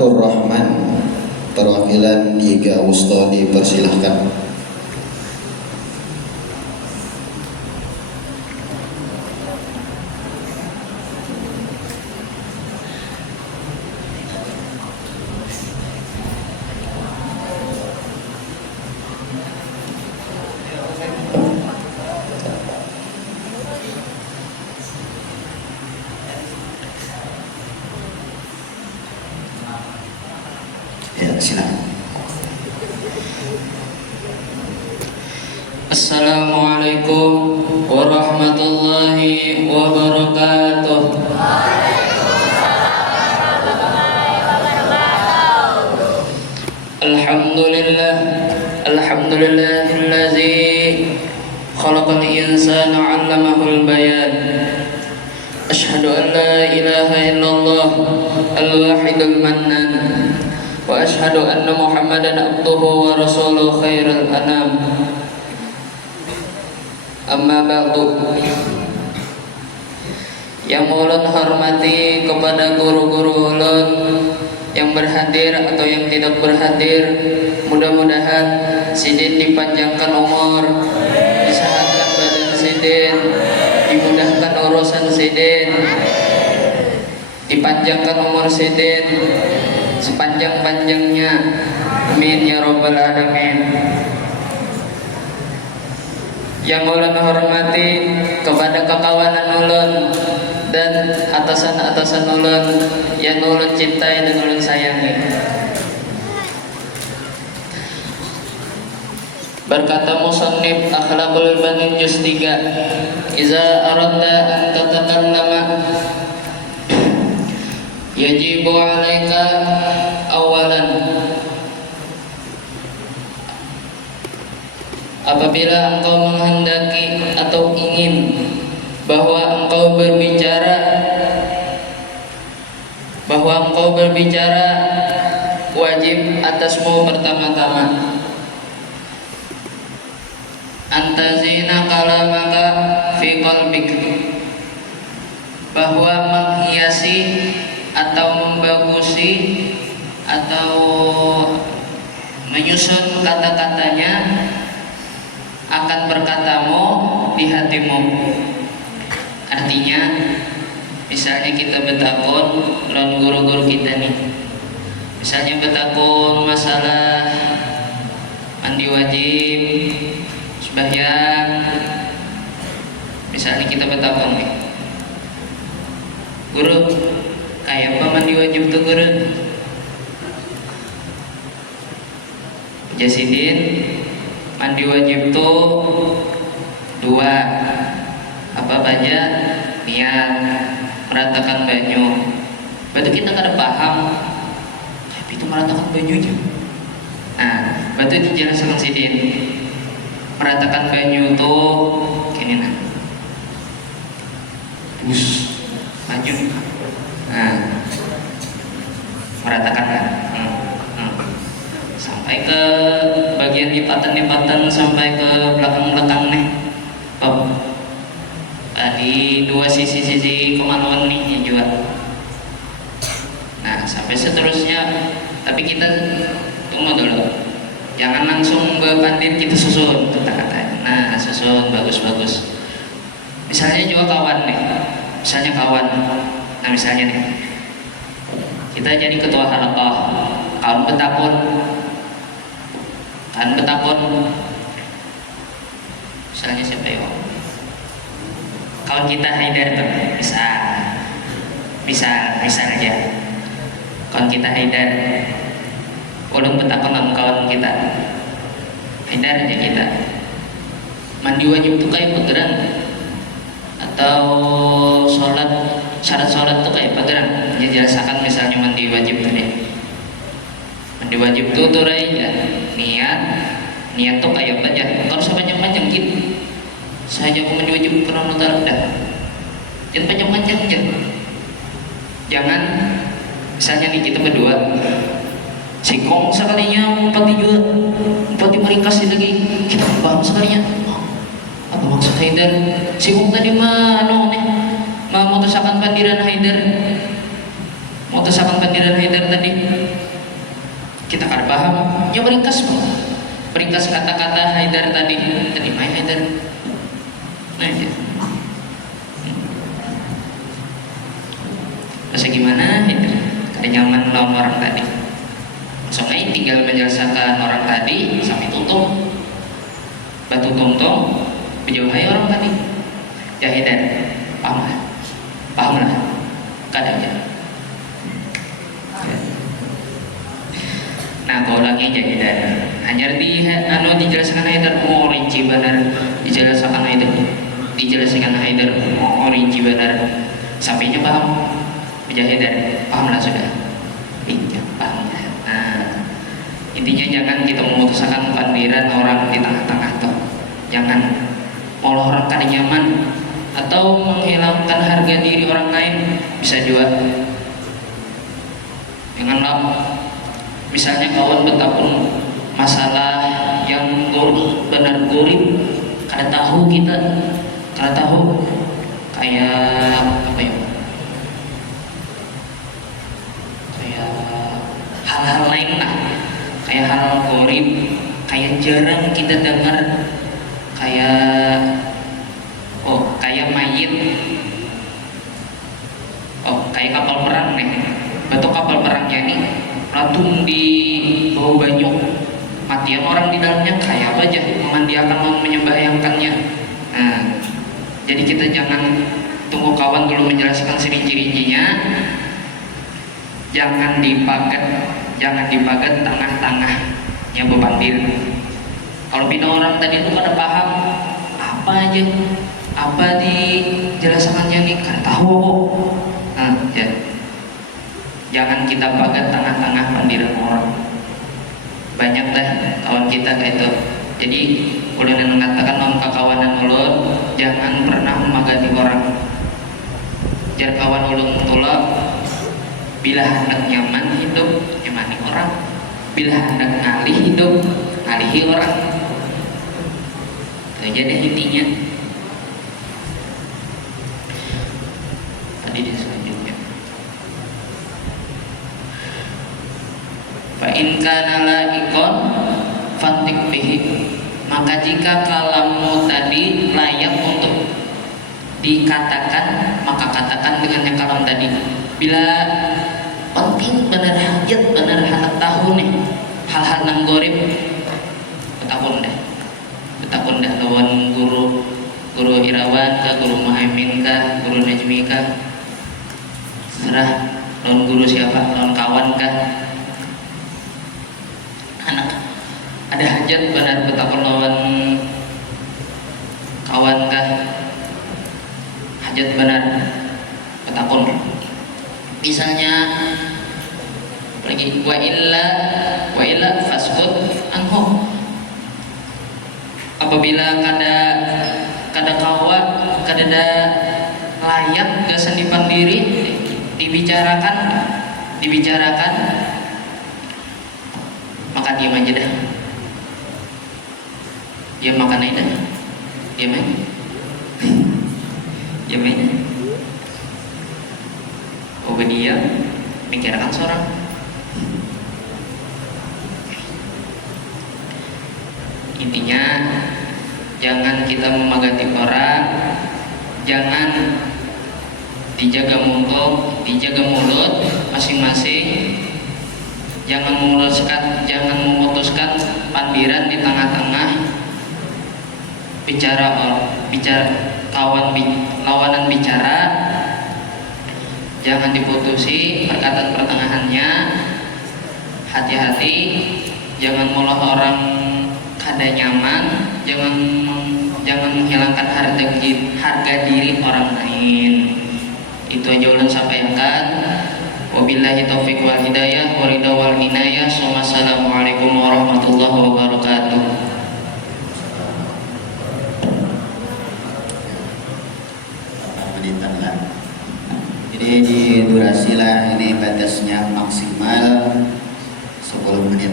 Akhur Rahman, perwakilan Giga Wusto dipersilahkan. Ya, silakan. Assalamualaikum warahmatullahi wabarakatuh. Alhamdulillah, alhamdulillahillazi khalaqal insana 'allamahul bayan. Asyhadu an la ilaha illallah al-wahidul mannan wa asyhadu anna Muhammadan abduhu wa rasuluhu khairul anam. Amma ba'du. Yang ulun hormati kepada guru-guru ulun yang berhadir atau yang tidak berhadir, mudah-mudahan sidin dipanjangkan umur, disehatkan badan sidin, dimudahkan urusan sidin, dipanjangkan umur sidin sepanjang-panjangnya. Amin ya rabbal alamin. Yang ulun hormati kepada kekawanan ulun dan atasan-atasan ulun yang ulun cintai dan ulun sayangi. Berkata musannif Akhlaqul Banin juz 3, "Iza aradta an tatakallama yajibu 'alaika awalan." Apabila engkau menghendaki atau ingin bahwa engkau berbicara, wajib atasmu pertama-tama antazina kalamaka fi qalbik, bahwa menghiasi atau membagusi atau menyusun kata-katanya akan berkatamu di hatimu. Artinya, misalnya kita betakun lawan guru-guru kita nih, misalnya betakun masalah mandi wajib, sembahyang, misalnya kita betakun nih, guru kayak apa mandi wajib tuh guru? Jasidin, mandi wajib tuh 2, apa aja? Niat, meratakan banyu. Berarti kita kada paham, tapi itu meratakan banyu aja. Nah, berarti dijelaskan sidin. Meratakan banyu tuh gini nah, bus, maju. Nah, meratakan kan? Sampai ke bagian lipatan-lipatan, sampai ke belakang-belakang nih. Di 2 sisi-sisi kemaluan nih yang juga. Nah, sampai seterusnya. Tapi kita tunggu dulu. Jangan langsung berpandit, kita susun kata-kata. Nah, susun bagus-bagus. Misalnya juga kawan nih. Misalnya kawan. Nah, misalnya nih, kita jadi ketua halaqah, kawan betakun. Misalnya siapa ya? Kawan kita Haidar tuh, misal aja. Kawan kita Haidar, ulun betakun sama kawan kita Haidar aja kita. Mandi wajib tuh kayak pegeran, atau syarat sholat tuh kayak pegeran. Dia jelaskan misalnya mandi wajib tadi. Mandi wajib tuh ya, niat tuh kayak apa aja. Kalau sepanjang-panjang gitu, saja aku mandi wajib karena dah. Jangan panjang-panjang aja. Jangan misalnya nih kita berdua, sikong sekalinya empat di meringkas lagi, kita paham sekalinya. Apa maksud Haidar? Sikong tadi mah nih, mau mutasakan pandiran Haidar. mau tesakan pandiran Haidar tadi kita kada paham ya beringkas kata-kata Haidar tadi mai Haidar nah ya masa gimana Haidar kada nyaman lawan orang tadi soalnya tinggal menyelesaikan orang tadi sampai tutup batu tungtung menjauhi orang tadi ya Haidar paham lah kada ya. Nah, kalau lagi jadi hanya dijelaskan Haidar rinci benar, dijelaskan Haidar rinci benar, sampainya paham, Haidar paham lah sudah, iya paham. Nah, intinya jangan kita memutuskan pandiran orang di tengah-tengah tuh, jangan malah orang kada nyaman atau menghilangkan harga diri orang lain bisa juga, janganlah. Misalnya kawan betapun masalah yang benar gurib kada tahu kayak apa ya, kayak hal-hal lain lah, kayak hal gurib kayak jarang kita dengar, kayak mayit, kayak kapal perang nih, bentuk kapal perangnya nih ratung di bawah banyu, matian orang di dalamnya kayak apa aja, memandiakan, menyembahyankannya. Nah, jadi kita jangan tunggu kawan dulu menjelaskan rinci-rincinya, jangan dipagat tengah-tengahnya bebandir. Kalau bina orang tadi itu kada paham apa aja, apa dijelaskannya nih kan tahu kok. Nah, ya. Jangan kita pakai tengah-tengah pandiran orang. Banyak dah kawan kita kayak itu. Jadi ulun mengatakan non kakawanan ulun jangan pernah memagati orang. Jar kawan ulun tolak bila hendak nyaman hidup nyamani orang, bila hendak ngalih hidup ngalihi orang. Itu aja deh intinya. Tadi di selanjutnya. Fa in kana laikon fantik bihi, maka jika kalammu tadi layak untuk dikatakan maka katakan dengan yang kalam tadi. Bila penting benar hajat benar hendak tahu nih hal-hal nang gorib betakun dah lawan guru Irawan kah, guru Muhammad kah, guru Najmi kah, serah lawan guru siapa, lawan kawan kah, anak ada hajat benar betakun lawan kawan kah, hajat benar betakun. Misalnya pergi wa illa faskut anhu, apabila kada kawa kada layak gasan dipandiri dibicarakan maka diam aja dah, diam makan aja dah, diam aja dia mikirkan seorang. Intinya jangan kita memagati orang, jangan dijaga mulut masing-masing, jangan memutuskan pandiran di tengah-tengah lawanan bicara. Jangan diputusi perkataan pertengahannya. Hati-hati, jangan malah orang kada nyaman, jangan menghilangkan harga diri orang lain. Itu aja ulun sampaikan. Wabillahi taufiq wal hidayah, waridha wal inayah. Wassalamualaikum warahmatullahi wabarakatuh. Jadi di durasi lah ini batasnya maksimal 10 menit.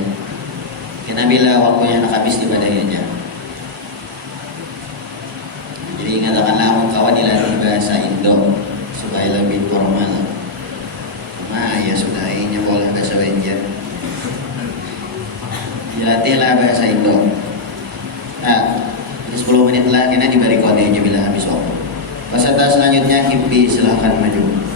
Karena bila waktunya nak habis dibadai aja. Jadi katakanlah kawan dilatih bahasa Indo supaya lebih formal. Cuma ya sudah ini boleh bahasa Benja. Dilatihlah bahasa Indo. Nah, ini 10 menit lah karena diberi kode aja bila habis waktu. Peserta selanjutnya Kipi, silahkan maju.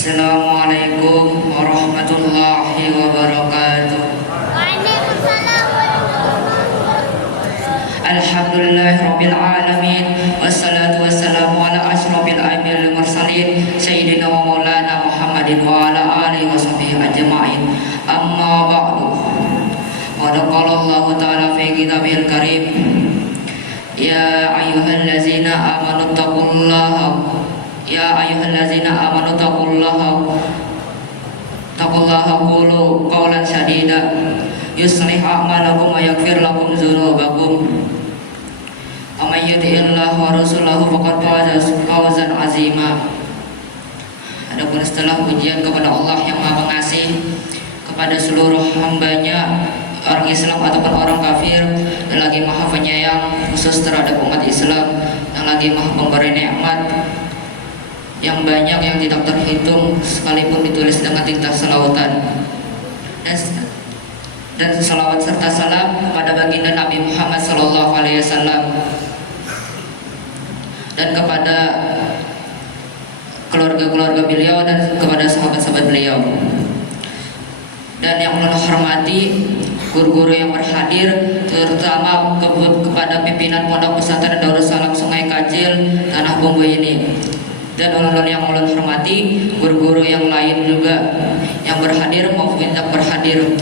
Assalamualaikum warahmatullahi wabarakatuh. Alhamdulillahirabbil alamin wassalatu wassalamu ala asyrofil anbiya'il mursalin sayyidina wa maulana Muhammadin wa ala alihi washabihi ajma'in. Amma ba'du. Wa qala Allah ta'ala fi kitabihil karim, ya ayyuhallazina amanu taqullaha taqullaha qulu qawlan sadida yuslih a'malakum wa yaghfir lakum dzunubakum wa may yuti'illaha wa rasulahu faqad faza fawzan 'azima. Adapun setelah pujian kepada Allah yang Maha Pengasih, kepada seluruh hambanya, orang Islam ataupun orang kafir, dan lagi Maha Penyayang khusus terhadap umat Islam, yang lagi Maha Pemberi nikmat yang banyak yang tidak terhitung sekalipun ditulis dengan tinta selawatan, dan selawat serta salam kepada baginda Nabi Muhammad SAW dan kepada keluarga-keluarga beliau dan kepada sahabat-sahabat beliau. Dan yang ulun hormati guru-guru yang berhadir, terutama kepada pimpinan Pondok Pesantren Darussalam Sungai Kajil Tanah Bumbu ini. Dan ulun yang ulun hormati guru-guru yang lain juga yang berhadir maupun tidak berhadir.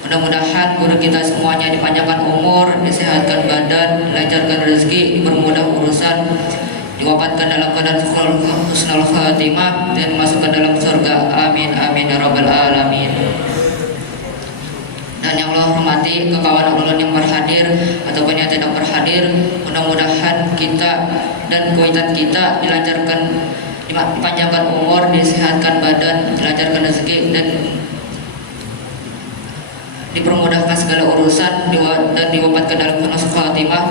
Mudah-mudahan guru kita semuanya dipanjangkan umur, disehatkan badan, dilancarkan rezeki, dipermudah urusan, diwafatkan dalam keadaan husnul khatimah dan masukkan dalam surga. Amin amin ya rabbal alamin. Dan yang Allah hormati kekawan ulun yang berhadir ataupun yang tidak berhadir, mudah-mudahan kita dan kuitan kita dilancarkan, dipanjangkan umur, disehatkan badan, dilancarkan rezeki, dan dipermudahkan segala urusan, dan diwafatkan dalam husnul khatimah,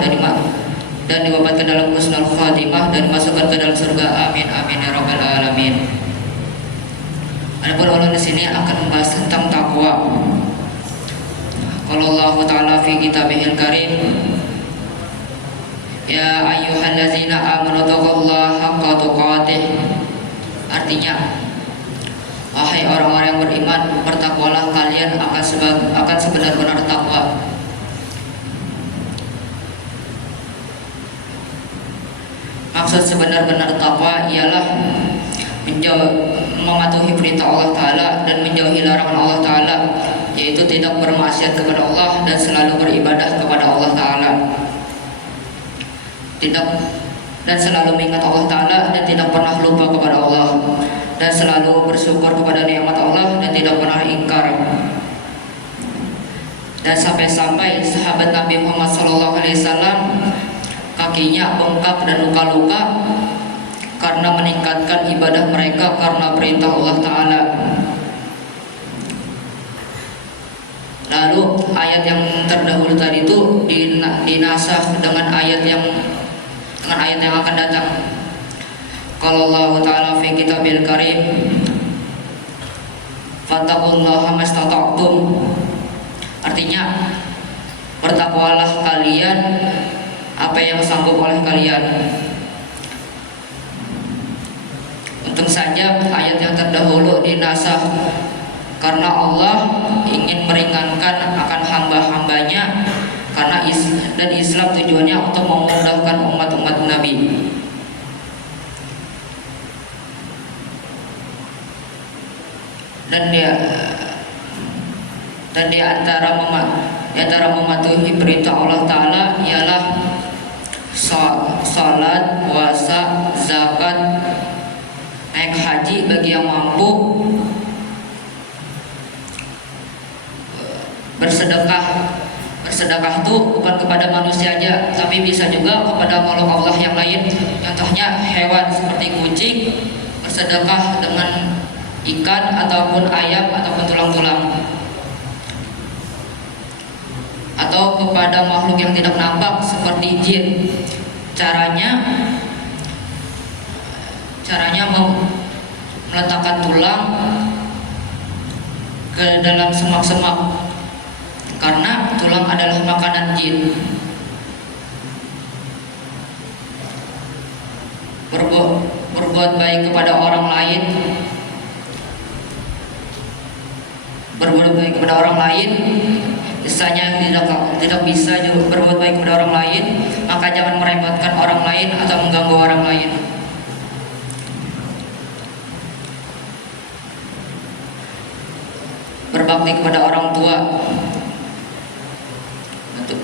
dan diwafatkan dalam husnul khatimah dan masukkan ke dalam surga. Amin amin ya rabbal alamin. Adapun ulun di sini akan membahas tentang takwa. Qala Allah Ta'ala fi kitabihil karim, ya ayyuhallazina amanu taqullaha haqqa tuqatih. Artinya, wahai orang-orang yang beriman, bertakwalah kalian akan sebenar-benar takwa. Maksud sebenar-benar takwa ialah mematuhi perintah Allah Ta'ala dan menjauhi larangan Allah Ta'ala, yaitu tidak bermaksiat kepada Allah dan selalu beribadah kepada Allah Ta'ala, dan selalu mengingat Allah Ta'ala dan tidak pernah lupa kepada Allah, dan selalu bersyukur kepada nikmat Allah dan tidak pernah ingkar. Dan sampai-sampai sahabat Nabi Muhammad SAW kakinya bengkak dan luka-luka karena meningkatkan ibadah mereka karena perintah Allah Ta'ala. Lalu ayat yang terdahulu tadi itu dinasah dengan ayat yang akan datang. Kalau Allah Ta'ala fi kitabil karim, fattaqullaha mastata'tum. Artinya, bertakwalah kalian apa yang sanggup oleh kalian. Untung saja ayat yang terdahulu dinasah karena Allah ingin meringankan akan hamba-hambanya, dan Islam tujuannya untuk memudahkan umat-umat Nabi. Dan di antara mematuhi perintah Allah Ta'ala ialah salat, puasa, zakat, naik haji bagi yang mampu, Bersedekah itu bukan kepada manusia aja, tapi bisa juga kepada makhluk Allah yang lain. Contohnya hewan seperti kucing bersedekah dengan ikan ataupun ayam ataupun tulang-tulang, atau kepada makhluk yang tidak nampak seperti jin. Caranya meletakkan tulang ke dalam semak-semak, karena tulang adalah makanan jin. Berbuat baik kepada orang lain, misalnya tidak bisa juga berbuat baik kepada orang lain, maka jangan merepotkan orang lain atau mengganggu orang lain. Berbakti kepada orang tua,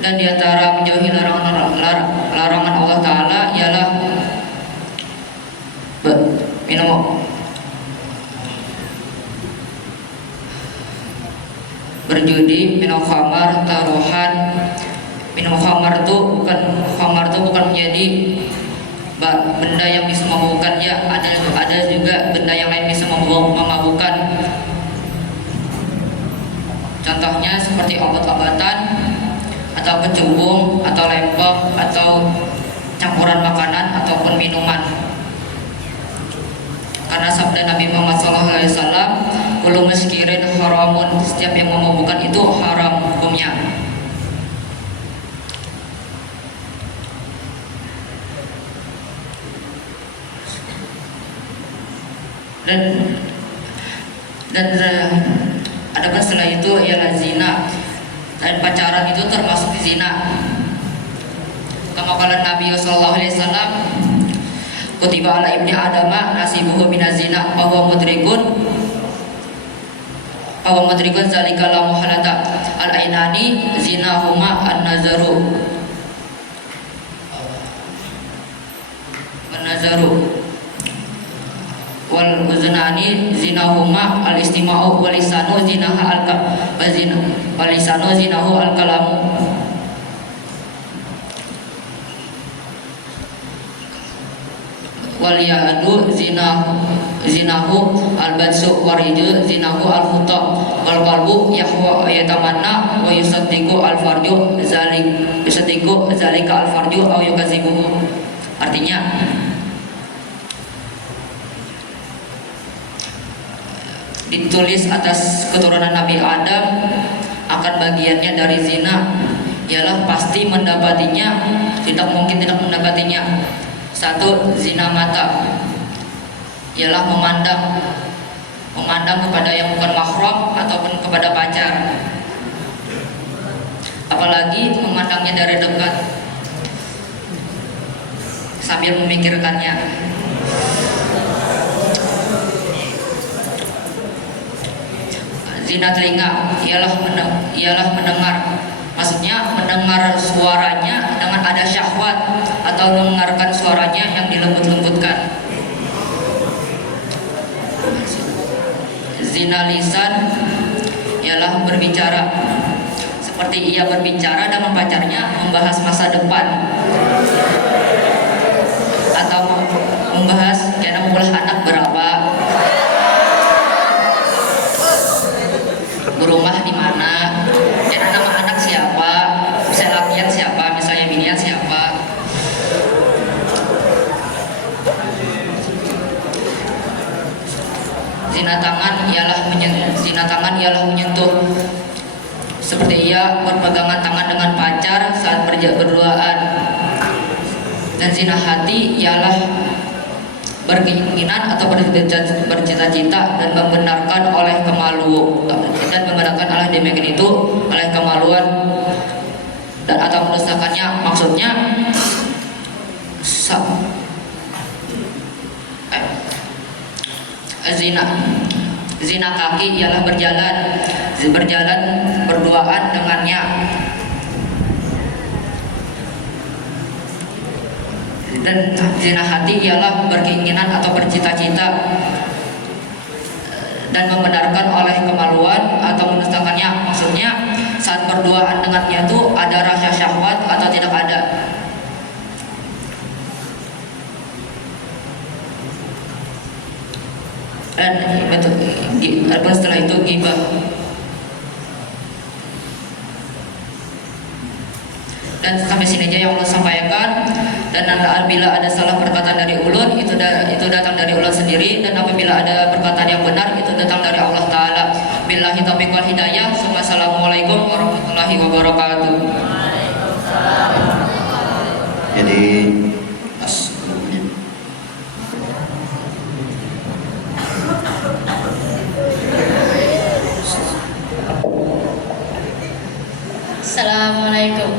dan diantara menjauhi larangan Allah Ta'ala ialah berjudi, minum khamar, taruhan. Minum khamar itu bukan menjadi benda yang bisa memabukkan, ya ada juga benda yang lain bisa memabukkan. Contohnya seperti obat-obatan atau kecubung atau lembak atau campuran makanan ataupun minuman. Karena sabda Nabi Muhammad SAW, kullu muskirin haramun, setiap yang memabukkan itu haram hukumnya. Dan adapun setelah itu ialah zina, dan pacaran itu termasuk zina. Kama qala Nabi sallallahu alaihi wasallam, kutiba ala ibni adama nasibuhu minaz zina bahwa mudrikun zalika la muhalata al ainani zinahuma an-nazaru wal uznani zinahuma al istima'u wal lisanu zinaha al lisanu zinahu al kalamu wal yadu zinahu al badsu wariju zinahu al khuta wal qalbu yahwa yatamanna wa yusaddiqu al farju zalika al farju aw yukazibuhu. Artinya ditulis atas keturunan Nabi Adam akan bagiannya dari zina ialah pasti mendapatinya, tidak mungkin tidak mendapatinya. Satu, zina mata ialah memandang kepada yang bukan mahram ataupun kepada pacar, apalagi memandangnya dari dekat sambil memikirkannya. Zina telinga ialah mendengar, maksudnya mendengar suaranya dengan ada syahwat atau mendengarkan suaranya yang dilembut-lembutkan. Zina lisan ialah berbicara, seperti ia berbicara dengan pacarnya, membahas masa depan atau membahas kira mulai anak berapa, berumah di mana, kira nama anak siapa, misalnya lakian siapa, misalnya binian siapa. Zina tangan ialah menyentuh, seperti ia berpegangan tangan dengan pacar saat berduaan. Dan zina hati ialah berkeinginan atau bercita-cita dan membenarkan oleh demikian itu oleh kemaluan dan atau mendustakannya. Maksudnya zina kaki ialah berjalan berduaan dengannya. Dan zina hati ialah berkeinginan atau bercita-cita dan membenarkan oleh kemaluan atau mendustakannya. Maksudnya saat berduaan dengannya itu ada rasa syahwat atau tidak ada. Dan betul, setelah itu ghibah. Dan sampai sini aja yang Allah sampaikan. Dan apabila ada salah perkataan dari ulun, itu datang dari ulun sendiri. Dan apabila ada perkataan yang benar, itu datang dari Allah Ta'ala. Billahi taufiq wal hidayah. Assalamualaikum warahmatullahi wabarakatuh. Jadi pas 10 menit. Assalamualaikum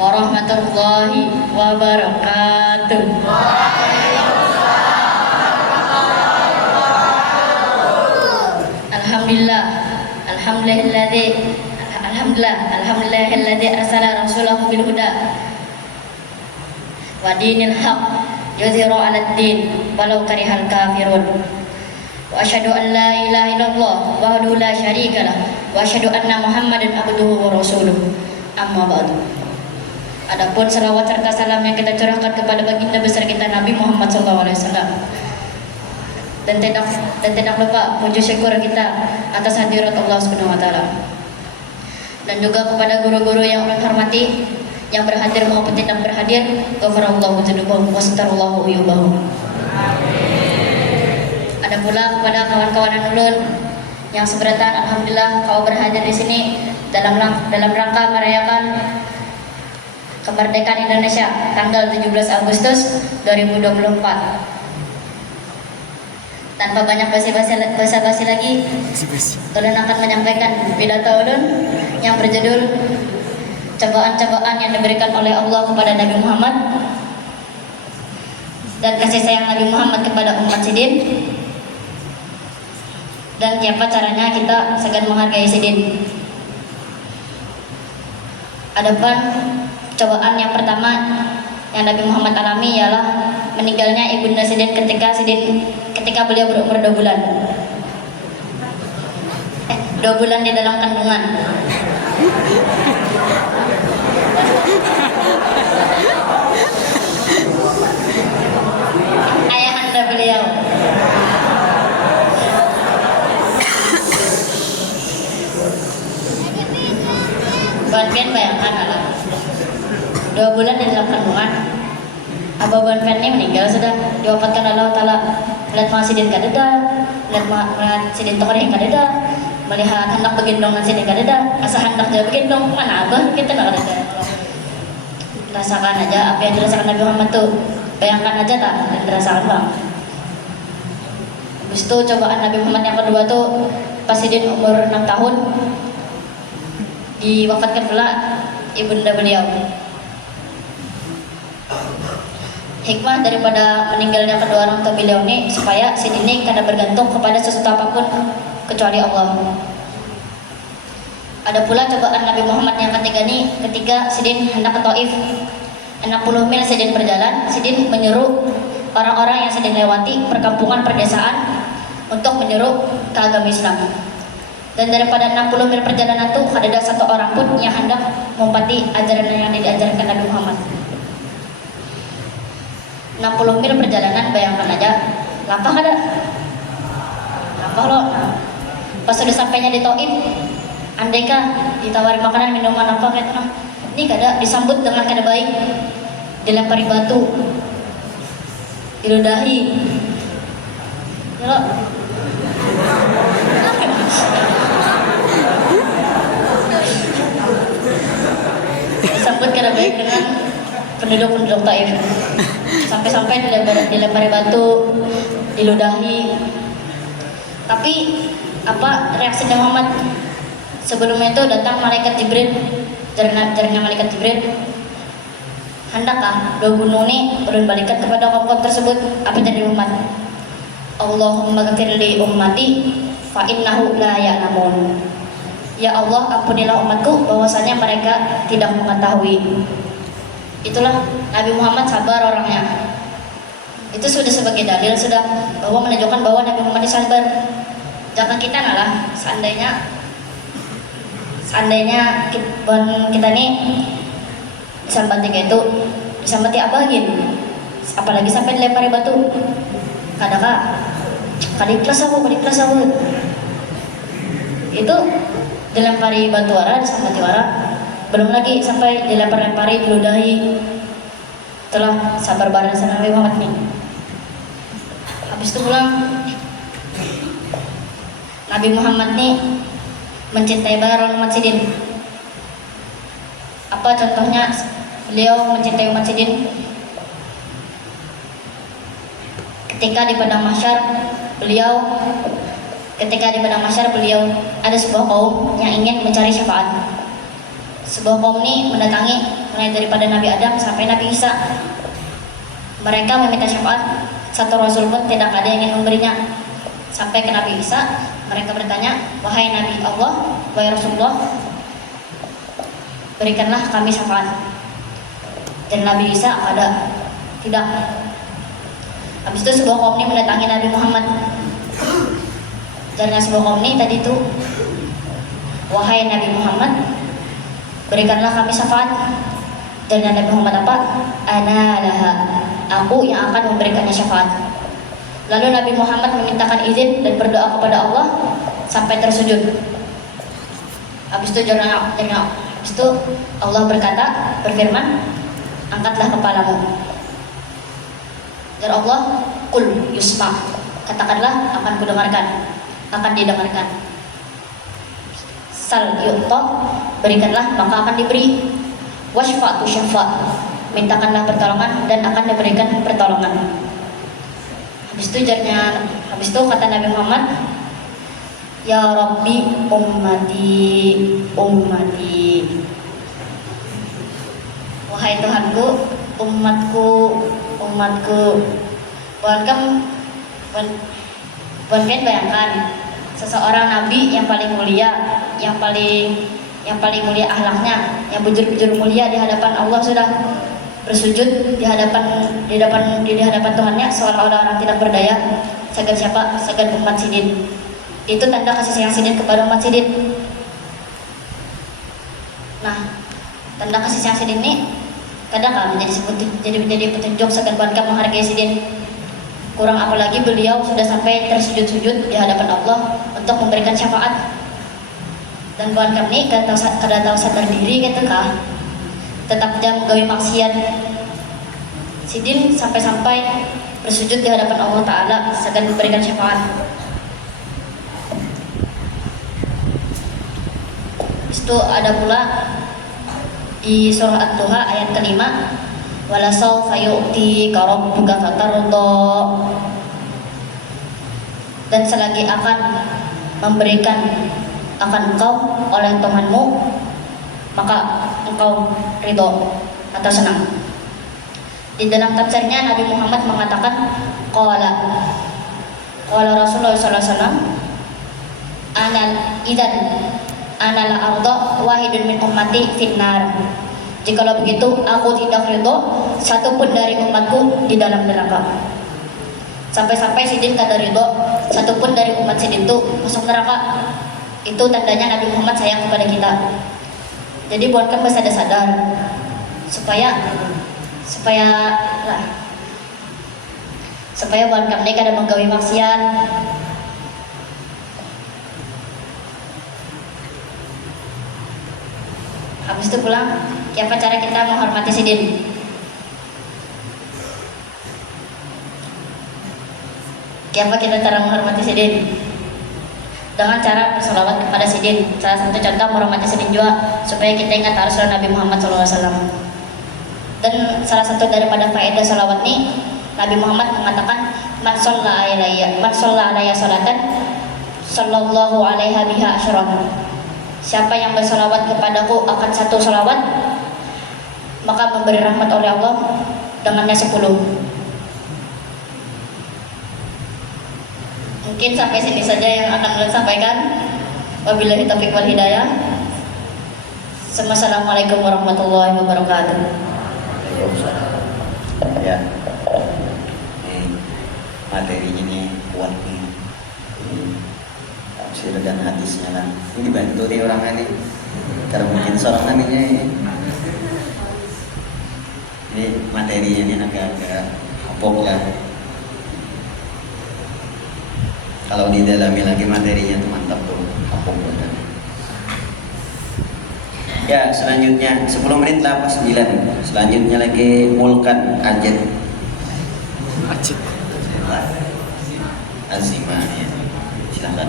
warahmatullahi wabarakatuh. Alhamdulillah, alhamdulillahilladzi arsala rasulahu bil huda wa dinil haq yuzhiru 'alad din walau karihal kafirun. Wa asyhadu an la ilaha illallah wahdahu la syarikalah wa asyhadu anna Muhammadan abduhu wa rasuluh. Amma ba'du. Adapun selawat serta salam yang kita curahkan kepada baginda besar kita Nabi Muhammad SAW, dan tidak lupa puji syukur kita atas hadirat Allah Subhanahu wa taala. Dan juga kepada guru-guru yang kami hormati, yang berhadir maupun tidak berhadir, ghafarallahu dzunubahum wa satarallahu uyubahum. Ada pula kepada kawan-kawan ulun yang seberatan, alhamdulillah kau berhadir di sini dalam rangka merayakan kemerdekaan Indonesia tanggal 17 Agustus 2024. Tanpa banyak basa-basi lagi, ulun akan menyampaikan pidato ulun yang berjudul cobaan-cobaan yang diberikan oleh Allah kepada Nabi Muhammad dan kasih sayang Nabi Muhammad kepada umat Sidin, dan siapa caranya kita segan menghargai Sidin. Adapun cobaan yang pertama yang Nabi Muhammad alami ialah meninggalnya ibunda Sidin ketika beliau berumur 2 bulan. 2 bulan di dalam kandungan. Ayahanda beliau. Banpen bayangkan alam 2 bulan di dalam kandungan. Abah Banpen ini meninggal sudah diwafatkan Allah Ta'ala. Melihat mga Sidin kadeda, melihat Sidin tokor yang kadeda, melihat hendak begendongan Sidin kadeda, asa hendak dia begendong, mana abah kita nak kadeda. Rasakan aja apa yang dirasakan Nabi Muhammad tuh, bayangkan aja tak, dan dirasakan bang. Habis itu cobaan Nabi Muhammad yang kedua tuh pas Sidin umur 6 tahun, diwafatkan pula ibunda beliau. Hikmah daripada meninggalnya kedua orang tua beliau ini supaya Sidin ini kada bergantung kepada sesuatu apapun kecuali Allah. Ada pula cobaan Nabi Muhammad yang ketiga nih, ketika Sidin hendak ke Taif, 60 mil Sidin berjalan, Sidin menyuruh orang-orang yang Sidin lewati perkampungan perdesaan untuk menyuruh ke agama Islam. Dan daripada 60 mil perjalanan itu ada satu orang pun yang hendak mengumpati ajaran yang diajarkan Nabi Muhammad. 60 mil perjalanan, bayangkan aja, lapah kada? Lapah loh. Pas sudah sampainya di Taif, andaikah ditawari makanan, minuman apa kayak itu, ini kada disambut dengan kada baik, dilempari batu, diludahi, ya loh. Disambut kada baik dengan penduduk-penduduk Taif. Sampai-sampai dilempari batu, diludahi. Tapi apa reaksi Nabi Muhammad? Sebelumnya itu datang malaikat Jibril, jarangnya malaikat Jibril. Hendakkah 2 gunung ini ulun balikan kepada kaum tersebut? Apa jadi umat? Allahumma ghfirli ummati fa innahu la ya'lamun. Ya Allah, ampunilah umatku bahwasanya mereka tidak mengetahui. Itulah Nabi Muhammad sabar orangnya. Itu sudah sebagai dalil sudah bahwa menunjukkan bahwa Nabi Muhammad sabar. Jangan kita ngalah, seandainya seandainya kita nih disambati kayak itu, disambati abahin, apalagi sampai dilempari batu, kadang kali kelas aku itu dilempari batu wara, disambati wara, belum lagi sampai dilempari diludahi. Itulah sabar bareng sama Nabi Muhammad nih. Habis itu pulang, Nabi Muhammad nih mencintai banget umat sidin. Apa contohnya beliau mencintai umat sidin? Ketika di padang mahsyar beliau ada sebuah kaum yang ingin mencari syafaat. Sebuah kaum ini mendatangi mulai daripada Nabi Adam sampai Nabi Isa. Mereka meminta syafaat, satu rasul pun tidak ada yang ingin memberinya. Sampai ke Nabi Isa, mereka bertanya, wahai Nabi Allah, wahai Rasulullah, berikanlah kami syafaat. Dan Nabi Isa tidak. Habis itu sebuah kaum ini mendatangi Nabi Muhammad. Dan sebuah kaum ini tadi itu, wahai Nabi Muhammad, berikanlah kami syafaat. Dan Nabi Muhammad apa? Ana laha, aku yang akan memberikannya syafaat. Lalu Nabi Muhammad memintakan izin dan berdoa kepada Allah sampai tersujud. Habis itu habis itu Allah berfirman, angkatlah kepalamu. Dan Allah, kul yusma, katakanlah akan didengarkan. Sal yu'ta, berikanlah maka akan diberi. Washfa'tu syafa', mintakanlah pertolongan dan akan diberikan pertolongan. Habis itu kata Nabi Muhammad, ya Rabbi ummati, wahai Tuhanku, umatku. Bukan bayangkan seseorang nabi yang paling mulia, yang paling mulia akhlaknya, yang bujur mulia di hadapan Allah sudah bersujud di hadapan Tuhannya seolah-olah orang tidak berdaya. Segan siapa? Segan umat sidin. Itu tanda kasih sayang sidin kepada umat sidin. Nah, tanda kasih sayang sidin ini kadang menjadi petunjuk segan bangka menghargai sidin. Kurang apalagi beliau sudah sampai tersujud-sujud di hadapan Allah untuk memberikan syafaat. Dan bukan kami kada tahu sadar diri gitu kah, tetap dia menggawi maksiat. Sidin sampai bersujud di hadapan Allah Ta'ala segan memberikan syafaat. Itu ada pula di surah At-Duha ayat kelima, wala sawfa yu'tika rabbuka fatarda, dan selagi akan memberikan akan engkau oleh Tuhanmu maka engkau ridho atau senang. Di dalam tafsirnya Nabi Muhammad mengatakan qala Rasulullah SAW, ana la arda wahidun min ummati finnar. Jikalau begitu aku tidak ridho satu pun dari umatku di dalam neraka. Sampai-sampai sidin kada ridho satu pun dari umat sidin itu masuk neraka. Itu tandanya Nabi Muhammad sayang kepada kita. Jadi buat kamu sadar supaya buat kamu kada menggawi maksiat. Habis itu pulang, apa cara kita menghormati sidin? Apa kita cara menghormati sidin? Dengan cara bersolawat kepada sidin. Salah satu contoh menghormati sidin juga supaya kita ingat Rasulullah Nabi Muhammad SAW. Dan salah satu daripada faedah solawat ini, Nabi Muhammad mengatakan, man sholla alaiya sholatan sallallahu alaiha biha asyran. Siapa yang bersolawat kepadaku akan satu solawat, maka memberi rahmat oleh Allah dengannya 10. Mungkin sampai sini saja yang akan kalian sampaikan. Wabillahi taufiq wal hidayah. Assalamualaikum warahmatullahi wabarakatuh. Ya, materinya nih kuat nih. Tafsir dan hadisnya kan. Ini dibantu nih orang ini. Karena mungkin seorang namanya ini materinya ini agak-agak hapok lah. Kalau didalami lagi materinya tuh mantap tuh, hapok banget. Ya selanjutnya 10 menit lah pas 9. Selanjutnya lagi mulkan ajit. Azimah ya. Silakan.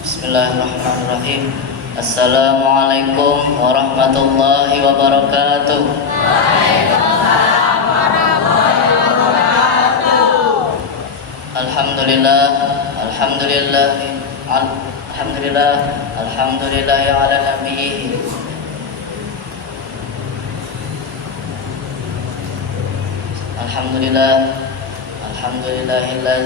Bismillahirrahmanirrahim. Assalamualaikum warahmatullahi wabarakatuh. Alhamdulillah, alhamdulillah, alhamdulillah, alhamdulillah ya ala nabiyhi. Alhamdulillah, alhamdulillahillah.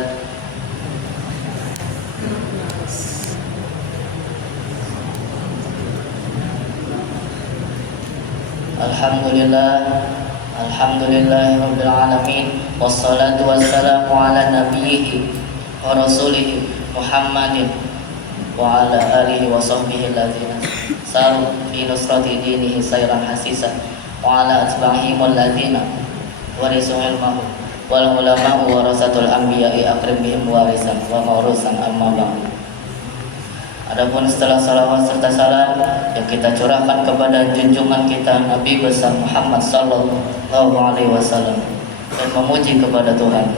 Alhamdulillah, alhamdulillahi rabbil alamin. Wassalatu wassalamu ala nabiyhi wa rasulihi Muhammadin wa ala alihi wa sahbihi alladzina saru fi nusrati dinihi sayran hasisa wa ala atba'ihim alladzina warisu ilmahu wal ulama'u warasatul anbiya'i akrim bihim warisan wa maurusan amma ba'du. Adapun setelah salawat serta salam yang kita curahkan kepada junjungan kita Nabi besar Muhammad sallallahu alaihi wasallam dan memuji kepada Tuhan.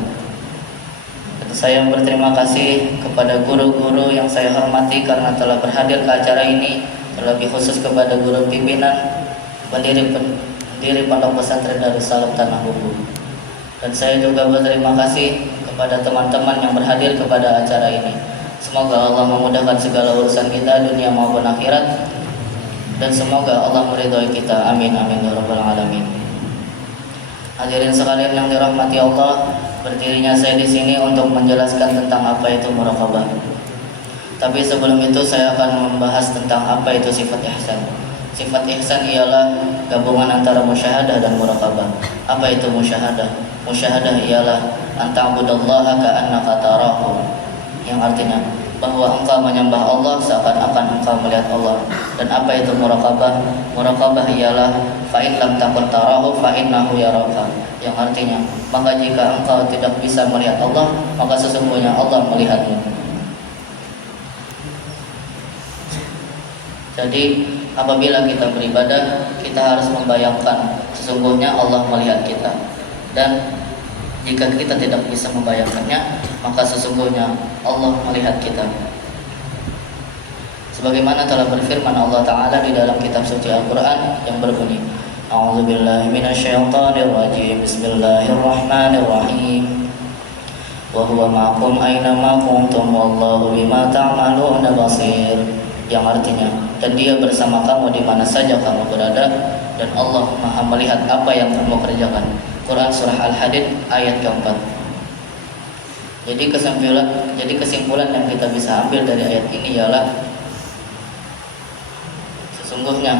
Tentu saya berterima kasih kepada guru-guru yang saya hormati karena telah berhadir ke acara ini, terlebih khusus kepada guru pimpinan pendiri Pondok Pesantren Darussalam Tanah Bumbu. Dan saya juga berterima kasih kepada teman-teman yang berhadir kepada acara ini. Semoga Allah memudahkan segala urusan kita dunia maupun akhirat, dan semoga Allah meridhai kita. Amin amin ya rabbal alamin. Hadirin sekalian yang dirahmati Allah, berdirinya saya di sini untuk menjelaskan tentang apa itu muraqabah. Tapi sebelum itu saya akan membahas tentang apa itu sifat ihsan. Sifat ihsan ialah gabungan antara musyahadah dan muraqabah. Apa itu musyahadah? Musyahadah ialah anta'budallaha ka'annaka tarahu, yang artinya bahwa engkau menyembah Allah seakan-akan engkau melihat Allah. Dan apa itu muraqabah? Muraqabah ialah fa in lam takun tarahu fa innahu yaraka, yang artinya maka jika engkau tidak bisa melihat Allah, maka sesungguhnya Allah melihatmu. Jadi apabila kita beribadah, kita harus membayangkan sesungguhnya Allah melihat kita. Dan jika kita tidak bisa membayangkannya, maka sesungguhnya Allah melihat kita. Sebagaimana telah berfirman Allah Ta'ala di dalam kitab suci Al-Quran yang berbunyi, A'udzubillahi minasyaitonirrajim, Bismillahirrahmanirrahim. Wa huwa ma'akum aina ma kuntum wallahu bima ta'maluna basir, yang artinya, dan Dia bersama kamu di mana saja kamu berada, dan Allah Maha melihat apa yang kamu kerjakan. Quran surah Al-Hadid ayat keempat. Jadi kesimpulan yang kita bisa ambil dari ayat ini ialah sesungguhnya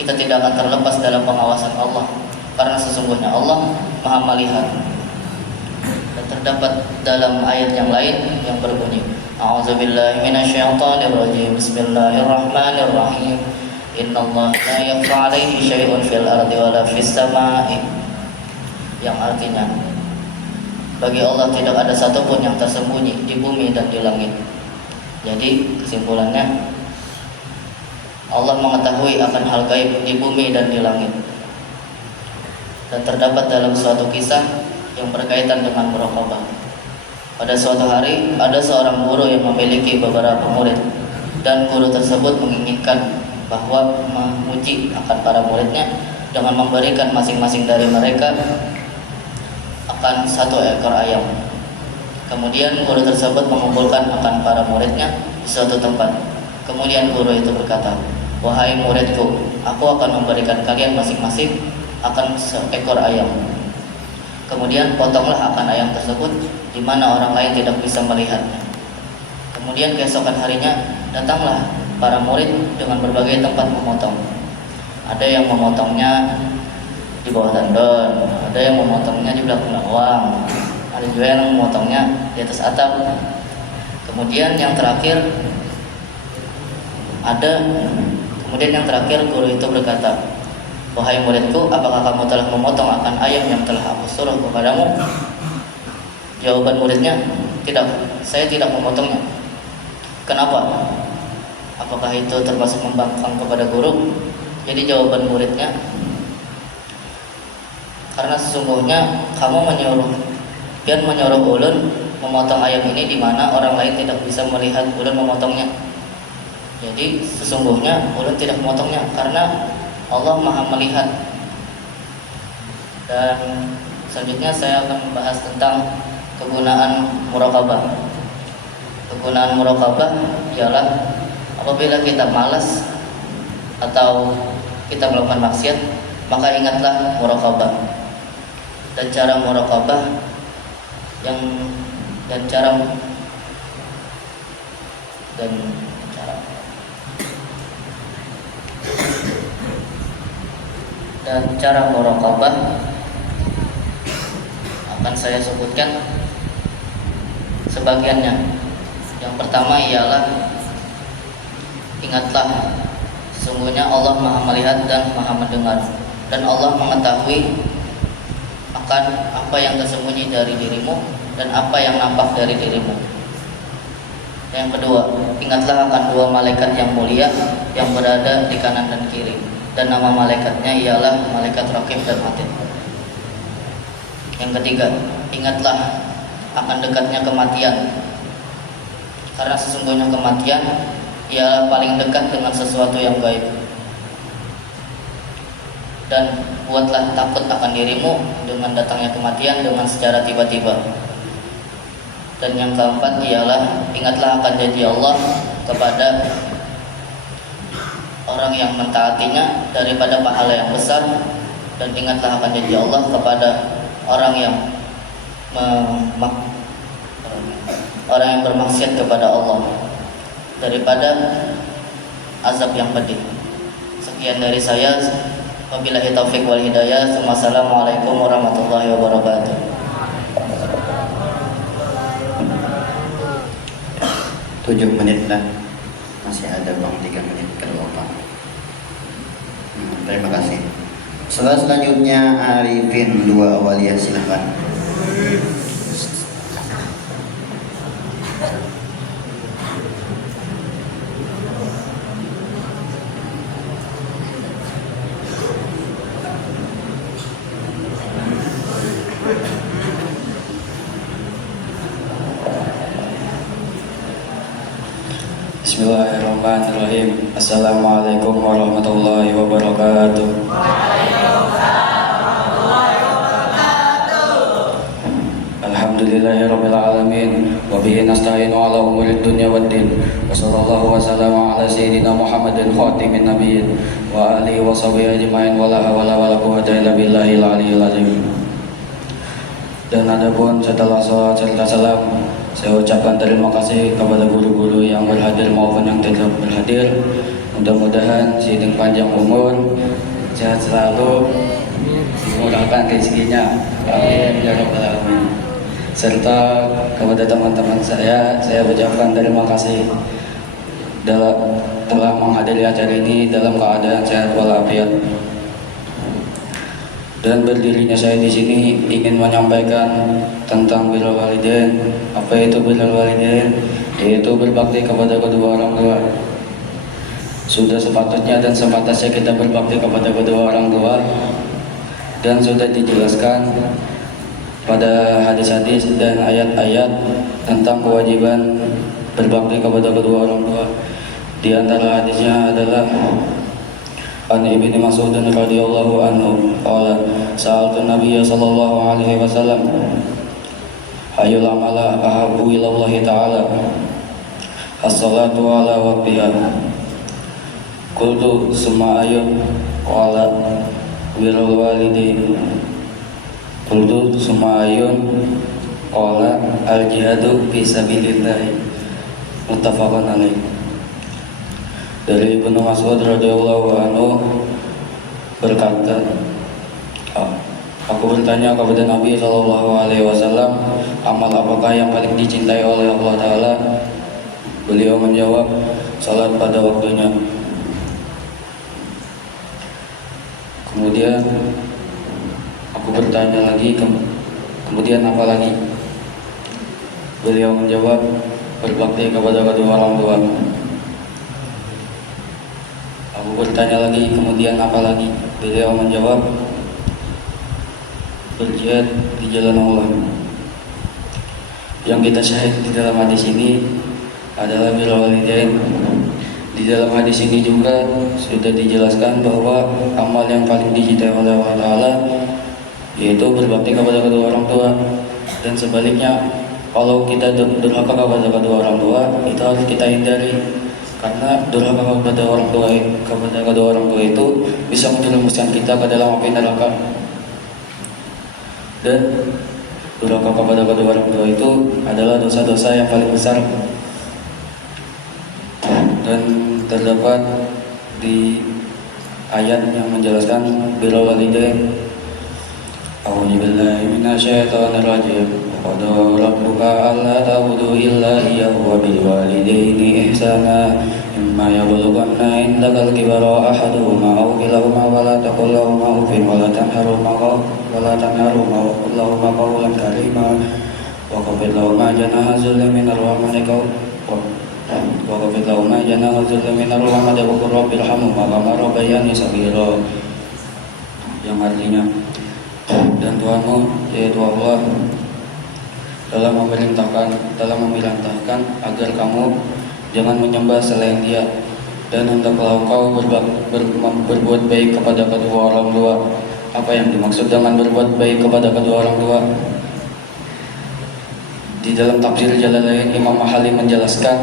kita tidak akan terlepas dalam pengawasan Allah, karena sesungguhnya Allah Maha melihat. Dan terdapat dalam ayat yang lain yang berbunyi, A'udzubillahi minasyaitonirrajim, Bismillahirrahmanirrahim. Innallaha la yakhfa 'alaihi syai'un fil ardi wala fis sama'i, yang artinya bagi Allah tidak ada satupun yang tersembunyi di bumi dan di langit. Jadi kesimpulannya, Allah mengetahui akan hal gaib di bumi dan di langit. Dan terdapat dalam suatu kisah yang berkaitan dengan muraqabah. Pada suatu hari ada seorang guru yang memiliki beberapa murid, dan guru tersebut menginginkan bahwa memuji akan para muridnya dengan memberikan masing-masing dari mereka akan 1 ekor ayam. Kemudian guru tersebut mengumpulkan akan para muridnya di suatu tempat. Kemudian guru itu berkata, "Wahai muridku, aku akan memberikan kalian masing-masing akan 1 ekor ayam. Kemudian potonglah akan ayam tersebut di mana orang lain tidak bisa melihatnya." Kemudian keesokan harinya datanglah para murid dengan berbagai tempat memotong. Ada yang memotongnya di bawah tendon, ada yang memotongnya di belakang gawang, ada juga yang memotongnya di atas atap. Kemudian yang terakhir guru itu berkata, "Wahai muridku, apakah kamu telah memotong akan ayam yang telah aku suruh kepadamu?" Jawaban muridnya, "Tidak, saya tidak memotongnya." "Kenapa? Apakah itu termasuk membangkang kepada guru?" Jadi jawaban muridnya, "Karena sesungguhnya kamu menyuruh ulun memotong ayam ini di mana orang lain tidak bisa melihat ulun memotongnya. Jadi sesungguhnya ulun tidak memotongnya karena Allah Maha melihat." Dan selanjutnya saya akan membahas tentang kegunaan muraqabah. Kegunaan muraqabah ialah apabila kita malas atau kita melakukan maksiat, maka ingatlah muraqabah. Dan cara muraqabah cara muraqabah akan saya sebutkan sebagiannya. Yang pertama ialah ingatlah sesungguhnya Allah Maha melihat dan Maha mendengar, dan Allah mengetahui akan apa yang tersembunyi dari dirimu dan apa yang nampak dari dirimu. Yang kedua, ingatlah akan dua malaikat yang mulia yang berada di kanan dan kiri, dan nama malaikatnya ialah malaikat Raqib dan Atid. Yang ketiga, ingatlah akan dekatnya kematian, karena sesungguhnya kematian ialah paling dekat dengan sesuatu yang gaib. Dan buatlah takut akan dirimu dengan datangnya kematian dengan secara tiba-tiba. Dan yang keempat ialah ingatlah akan janji Allah kepada orang yang mentaatinya daripada pahala yang besar, dan ingatlah akan janji Allah kepada orang yang bermaksiat kepada Allah daripada azab yang pedih. Sekian dari saya. Wabillahi taufiq wal hidayah. Wassalamualaikum warahmatullahi wabarakatuh. 7 menit lah. Masih ada bang 3 menit ke depan. Terima kasih. Selanjutnya Arifin 2 Awaliyah, silahkan. Bismillahirrahmanirrahim. Assalamualaikum warahmatullahi wabarakatuh. Alhamdulillahirabbil alamin wa bihi nasta'inu ala umurid dunya waddin. Wa sallallahu wa sallama ala sayyidina Muhammadin khatimin nabiyyin wa alihi wa sahbihi ajmain wa la hawla wa la quwwata illa billahil aliyyil azim. Dan adapun setelah salat serta salam, saya ucapkan terima kasih kepada guru-guru yang berhadir maupun yang tidak berhadir. Mudah-mudahan seiring panjang umur, sehat selalu, dimurahkan rezekinya. Amin ya rabbal alamin. Serta kepada teman-teman saya ucapkan terima kasih telah menghadiri acara ini dalam keadaan sehat walafiat. Dan berdirinya saya di sini ingin menyampaikan tentang birrul walidain. Apa itu birrul walidain? Yaitu berbakti kepada kedua orang tua. Sudah sepatutnya dan sepantasnya kita berbakti kepada kedua orang tua, dan sudah dijelaskan pada hadis-hadis dan ayat-ayat tentang kewajiban berbakti kepada kedua orang tua. Di antara hadisnya adalah An Ibnu Mas'ud radhiyallahu anhu qala sa'altu Nabiyya sallallahu alaihi wasallam ayyul amala ahabbu ila Allah ta'ala as-salatu ala waqtiha qultu summa ayyun qala birrul walidain qultu summa ayyun qala al-jihadu fi sabilillah muttafaqun alaih. Dari Ibnu Mas'ud radhiyallahu anhu, berkata, aku bertanya kepada Nabi Shallallahu Alaihi Wasallam, amal apakah yang paling dicintai oleh Allah Taala? Beliau menjawab, salat pada waktunya. Kemudian aku bertanya lagi, kemudian apa lagi? Beliau menjawab, berbakti kepada kedua orang tua. Aku bertanya lagi, kemudian apa lagi? Beliau menjawab, berjihad di jalan Allah. Yang kita syahid di dalam hadis ini adalah birrul walidain. Di dalam hadis ini juga sudah dijelaskan bahwa amal yang paling dicintai oleh Allah Ta'ala yaitu berbakti kepada kedua orang tua. Dan sebaliknya, kalau kita durhaka kepada kedua orang tua, itu harus kita hindari, karena durhaka kepada kedua orang tua itu bisa menjerumuskan kita ke dalam api neraka. Dan durhaka kepada kedua orang tua itu adalah dosa-dosa yang paling besar. Dan terdapat di ayat yang menjelaskan birrul walidain. A'udzu billahi minasyaitonir rajim. Qada rabbuka alla ta'budu illa iyyahu wa bil walidaini ihsana. Imma yablughanna indakal kibara ahaduhuma aw kilahuma fala taqul lahumā uffin wa la tanharhumā qul lahumā qawlan karīmā wa khafid lahumā janāha dhulli minar rahmati wa khafid lahumā janāha dhulli minar rahmati wa qur rabbi irhamhumā kamā rabbayani shaghīrā. Yang artinya, dan Tuhanmu yaitu Allah telah memerintahkan agar kamu jangan menyembah selain Dia, dan hendaklah engkau berbuat baik kepada kedua orang tua. Apa yang dimaksud dengan berbuat baik kepada kedua orang tua? Di dalam tafsir Jalalain, Imam Mahali menjelaskan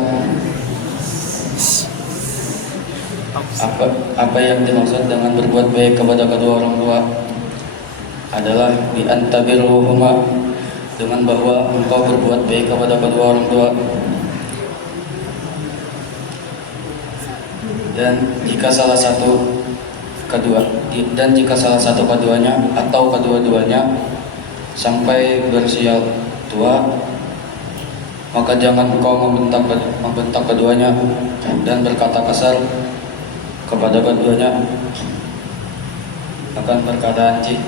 apa yang dimaksud dengan berbuat baik kepada kedua orang tua adalah bi antabirruhuma, dengan bahwa engkau berbuat baik kepada kedua orang tua. Dan jika salah satu keduanya atau kedua-duanya sampai berusia tua, maka jangan engkau membentak keduanya dan berkata kasar kepada keduanya, akan perkataan cik.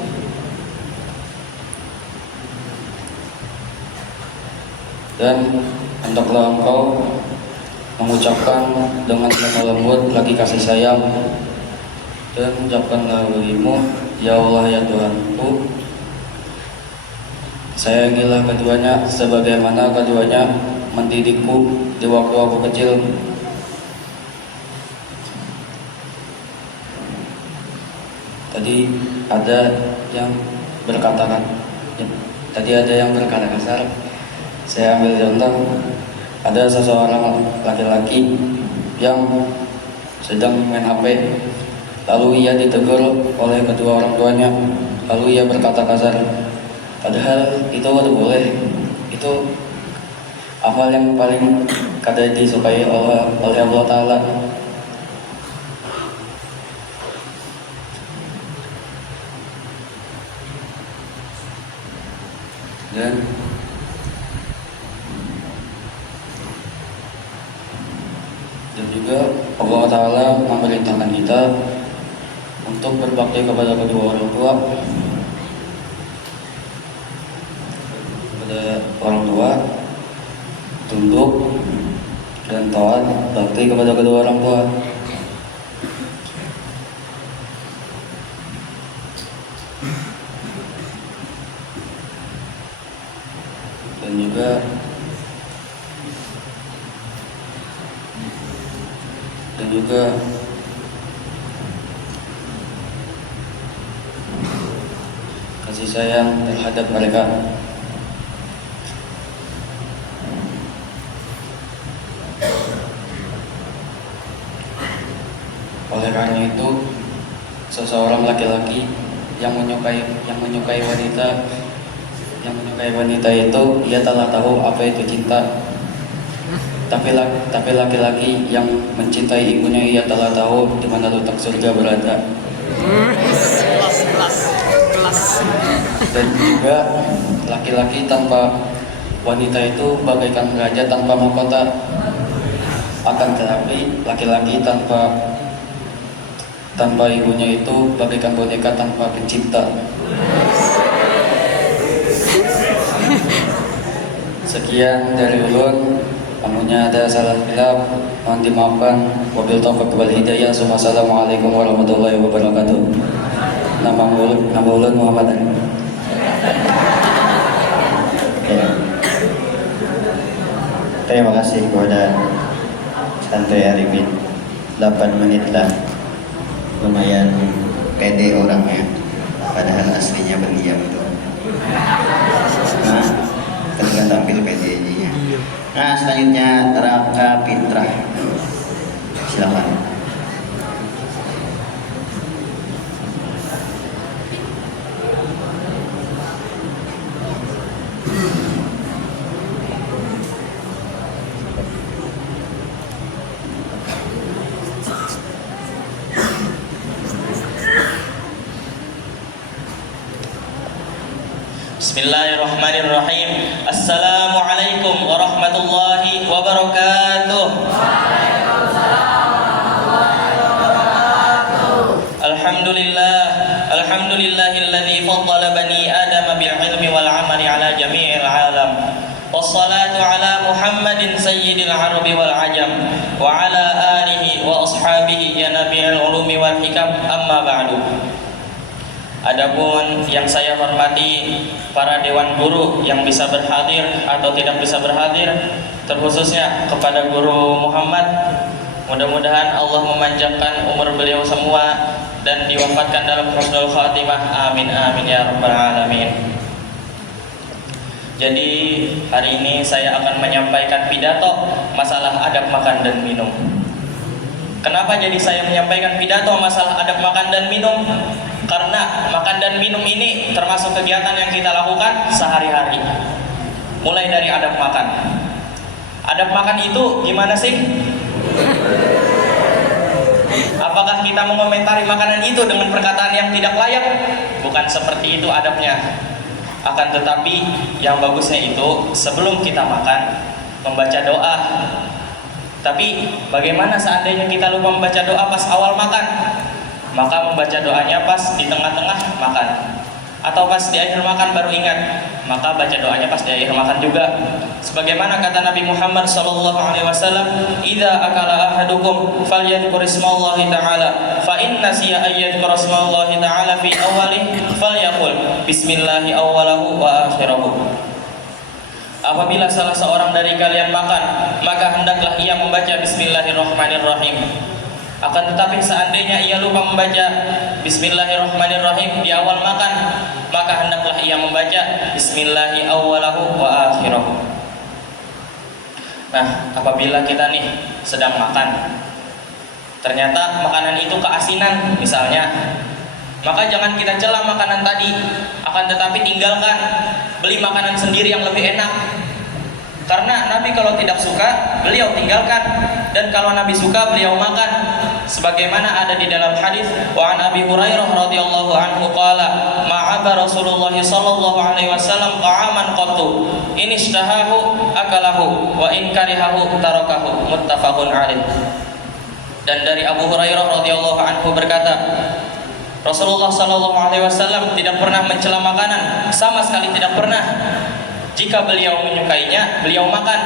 Dan hendaklah engkau mengucapkan dengan lemah lembut lagi kasih sayang, dan ucapkanlah bagimu, ya Allah ya Tuhanku, sayangilah keduanya sebagaimana keduanya mendidikku di waktu aku kecil. Tadi ada yang berkata kasar. Saya ambil contoh, ada seseorang laki-laki yang sedang main HP, lalu ia ditegur oleh kedua orang tuanya, lalu ia berkata kasar. Padahal itu udah boleh, itu amal yang paling kada disukai oleh Allah Ta'ala. Dan juga Allah Ta'ala memerintahkan kita untuk berbakti kepada kedua orang tua, tunduk dan taat bakti kepada kedua orang tua. Dan juga kasih sayang terhadap mereka. Oleh karena itu, seseorang laki-laki yang menyukai wanita itu, ia telah tahu apa itu cinta. Tapi laki-laki yang mencintai ibunya, ia telah tahu di mana letak surga berada. Dan juga laki-laki tanpa wanita itu bagaikan raja tanpa mahkota. Akan tetapi laki-laki tanpa ibunya itu bagaikan boneka tanpa pencipta. Sekian dari ulun. Amunnya ada salah hilaf mohon dimaafkan. Wabil taufiq wal hidayah. Wassalamualaikum warahmatullahi wabarakatuh. Nama ulun Muhammad Ali. Ya. Terima kasih kepada Santai Arifin. 8 menit lah. Lumayan pede orangnya. Padahal aslinya pendiam itu. Nah, ketika tampil pede nya. Nah, selanjutnya Raka Pitra. Silakan. Bismillahirrahmanirrahim. Assalamualaikum warahmatullahi wabarakatuh. Alhamdulillahilladzi faddala bani Adam bil ilmi wal amali ala jami'il alam. Wassalatu ala Muhammadin sayyidil arabi wal ajam wa ala alihi wa ashabihi ya nabi'il ulumi wal hikam, amma ba'du. Adapun yang saya hormati para dewan guru yang bisa berhadir atau tidak bisa berhadir, terkhususnya kepada Guru Muhammad, mudah-mudahan Allah memanjangkan umur beliau semua dan diwafatkan dalam husnul khatimah. Amin amin ya rabbal alamin. Jadi hari ini saya akan menyampaikan pidato masalah adab makan dan minum. Kenapa jadi saya menyampaikan pidato masalah adab makan dan minum? Karena makan dan minum ini termasuk kegiatan yang kita lakukan sehari-hari. Mulai dari adab makan. Adab makan itu gimana sih? Apakah kita mengomentari makanan itu dengan perkataan yang tidak layak? Bukan seperti itu adabnya. Akan tetapi yang bagusnya itu sebelum kita makan membaca doa. Tapi bagaimana seandainya kita lupa membaca doa pas awal makan? Maka membaca doanya pas di tengah-tengah makan, atau pas di akhir makan baru ingat, maka baca doanya pas di akhir makan juga. Sebagaimana kata Nabi Muhammad SAW, "Idza akala ahadukum falyadhkur ismallahi ta'ala, fa in nasiya ayyadhkur ismallahi ta'ala fi awwalihi falyaqul bismillahi awwalahu wa akhirahu." Apabila salah seorang dari kalian makan, maka hendaklah ia membaca bismillahirrahmanirrahim. Akan tetapi seandainya ia lupa membaca bismillahirrahmanirrahim di awal makan, maka hendaklah ia membaca bismillahi awwalahu wa akhirahu. Nah, apabila kita nih sedang makan, ternyata makanan itu keasinan misalnya, maka jangan kita cela makanan tadi, akan tetapi tinggalkan, beli makanan sendiri yang lebih enak. Karena Nabi kalau tidak suka, beliau tinggalkan, dan kalau Nabi suka, beliau makan. Sebagaimana ada di dalam hadis wa an Abi Hurairah radhiyallahu anhu qala ma'aba Rasulullah sallallahu alaihi wasallam ta'aman qattu in ishtahahu akalahu wa in karihahu tarakahu, muttafaqun alaih. Dan dari Abu Hurairah radhiyallahu anhu berkata, Rasulullah sallallahu alaihi wasallam tidak pernah mencela makanan, sama sekali tidak pernah. Jika beliau menyukainya, beliau makan,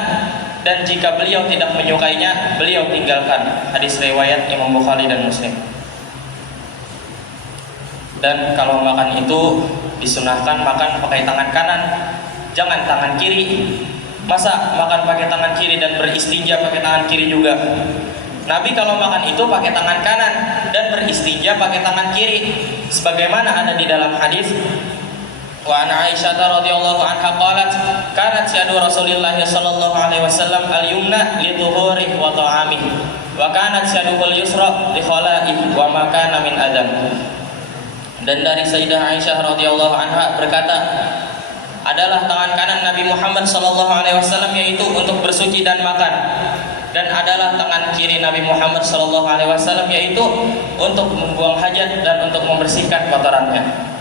dan jika beliau tidak menyukainya, beliau tinggalkan. Hadis riwayat Imam Bukhari dan Muslim. Dan kalau makan itu disunahkan makan pakai tangan kanan, jangan tangan kiri. Masa makan pakai tangan kiri dan beristinja pakai tangan kiri juga? Nabi kalau makan itu pakai tangan kanan dan beristinja pakai tangan kiri. Sebagaimana ada di dalam hadis wa an Aisyah radhiyallahu anha qalat kanat yadu Rasulillah sallallahu alaihi wasallam al-yumna li dhuhuri wa ta'amih wa kanat yaduhul yusra li khala'i wa ma kana min adam. Dan dari Sayyidah Aisyah radhiyallahu anha berkata, adalah tangan kanan Nabi Muhammad sallallahu alaihi wasallam yaitu untuk bersuci dan makan, dan adalah tangan kiri Nabi Muhammad sallallahu alaihi wasallam yaitu untuk membuang hajat dan untuk membersihkan kotorannya.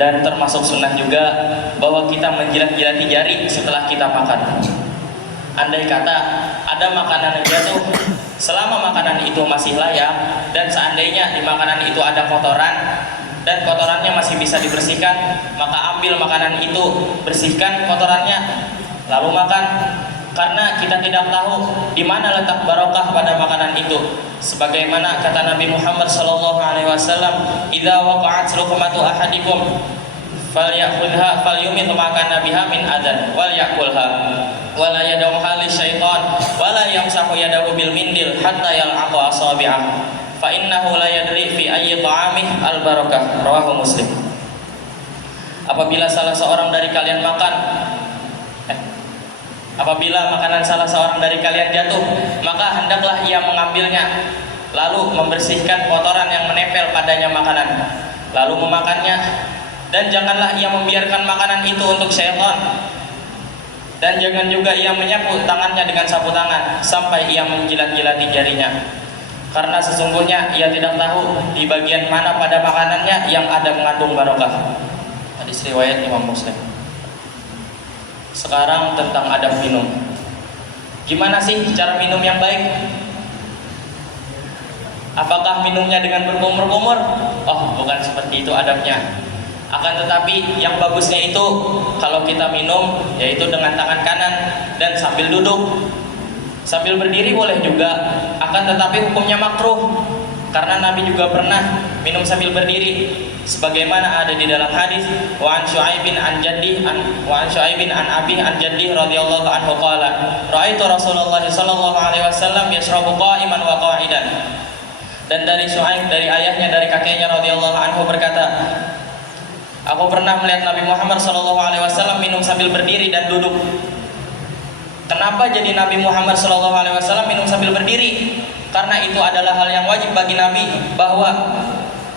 Dan termasuk sunnah juga bahwa kita menjilat-jilati jari setelah kita makan. Andai kata ada makanan yang jatuh, selama makanan itu masih layak dan seandainya di makanan itu ada kotoran dan kotorannya masih bisa dibersihkan, maka ambil makanan itu, bersihkan kotorannya, lalu makan. Karena kita tidak tahu di mana letak barokah pada makanan itu. Sebagaimana kata Nabi Muhammad SAW, "Idza waqa'at luqmatu ahadikum falyakhudha falyumit ma kana biha min adan wal yakulha wa la yad'uha lisyaitan wa la yamsahu yadahu bil mindil hatta yal'aqa asabi'ah fa innahu la yadri fi ayyi ta'amih al barakah." Rawahu Muslim. Apabila salah seorang dari kalian apabila makanan salah seorang dari kalian jatuh, maka hendaklah ia mengambilnya, lalu membersihkan kotoran yang menempel padanya makanan, lalu memakannya. Dan janganlah ia membiarkan makanan itu untuk syaitan. Dan jangan juga ia menyapu tangannya dengan sapu tangan sampai ia menjilat-jilati jarinya. Karena sesungguhnya ia tidak tahu di bagian mana pada makanannya yang ada mengandung barokah. Hadis riwayat Imam Muslim. Sekarang tentang adab minum. Gimana sih cara minum yang baik? Apakah minumnya dengan berkumur-kumur? Oh, bukan seperti itu adabnya. Akan tetapi yang bagusnya itu kalau kita minum yaitu dengan tangan kanan dan sambil duduk. Sambil berdiri boleh juga, akan tetapi hukumnya makruh. Karena Nabi juga pernah minum sambil berdiri. Sebagaimana ada di dalam hadis wa an Syu'aibin an jaddi wa an Syu'aibin an abi an jaddi radhiyallahu anhu qala ra'aitu Rasulullah sallallahu alaihi wasallam yashrabu qa'iman wa qa'idan. Dan dari Syu'aib, dari ayahnya, dari kakeknya radhiyallahu anhu berkata, aku pernah melihat Nabi Muhammad sallallahu alaihi wasallam minum sambil berdiri dan duduk. Kenapa jadi Nabi Muhammad sallallahu alaihi wasallam minum sambil berdiri? Karena itu adalah hal yang wajib bagi Nabi, bahwa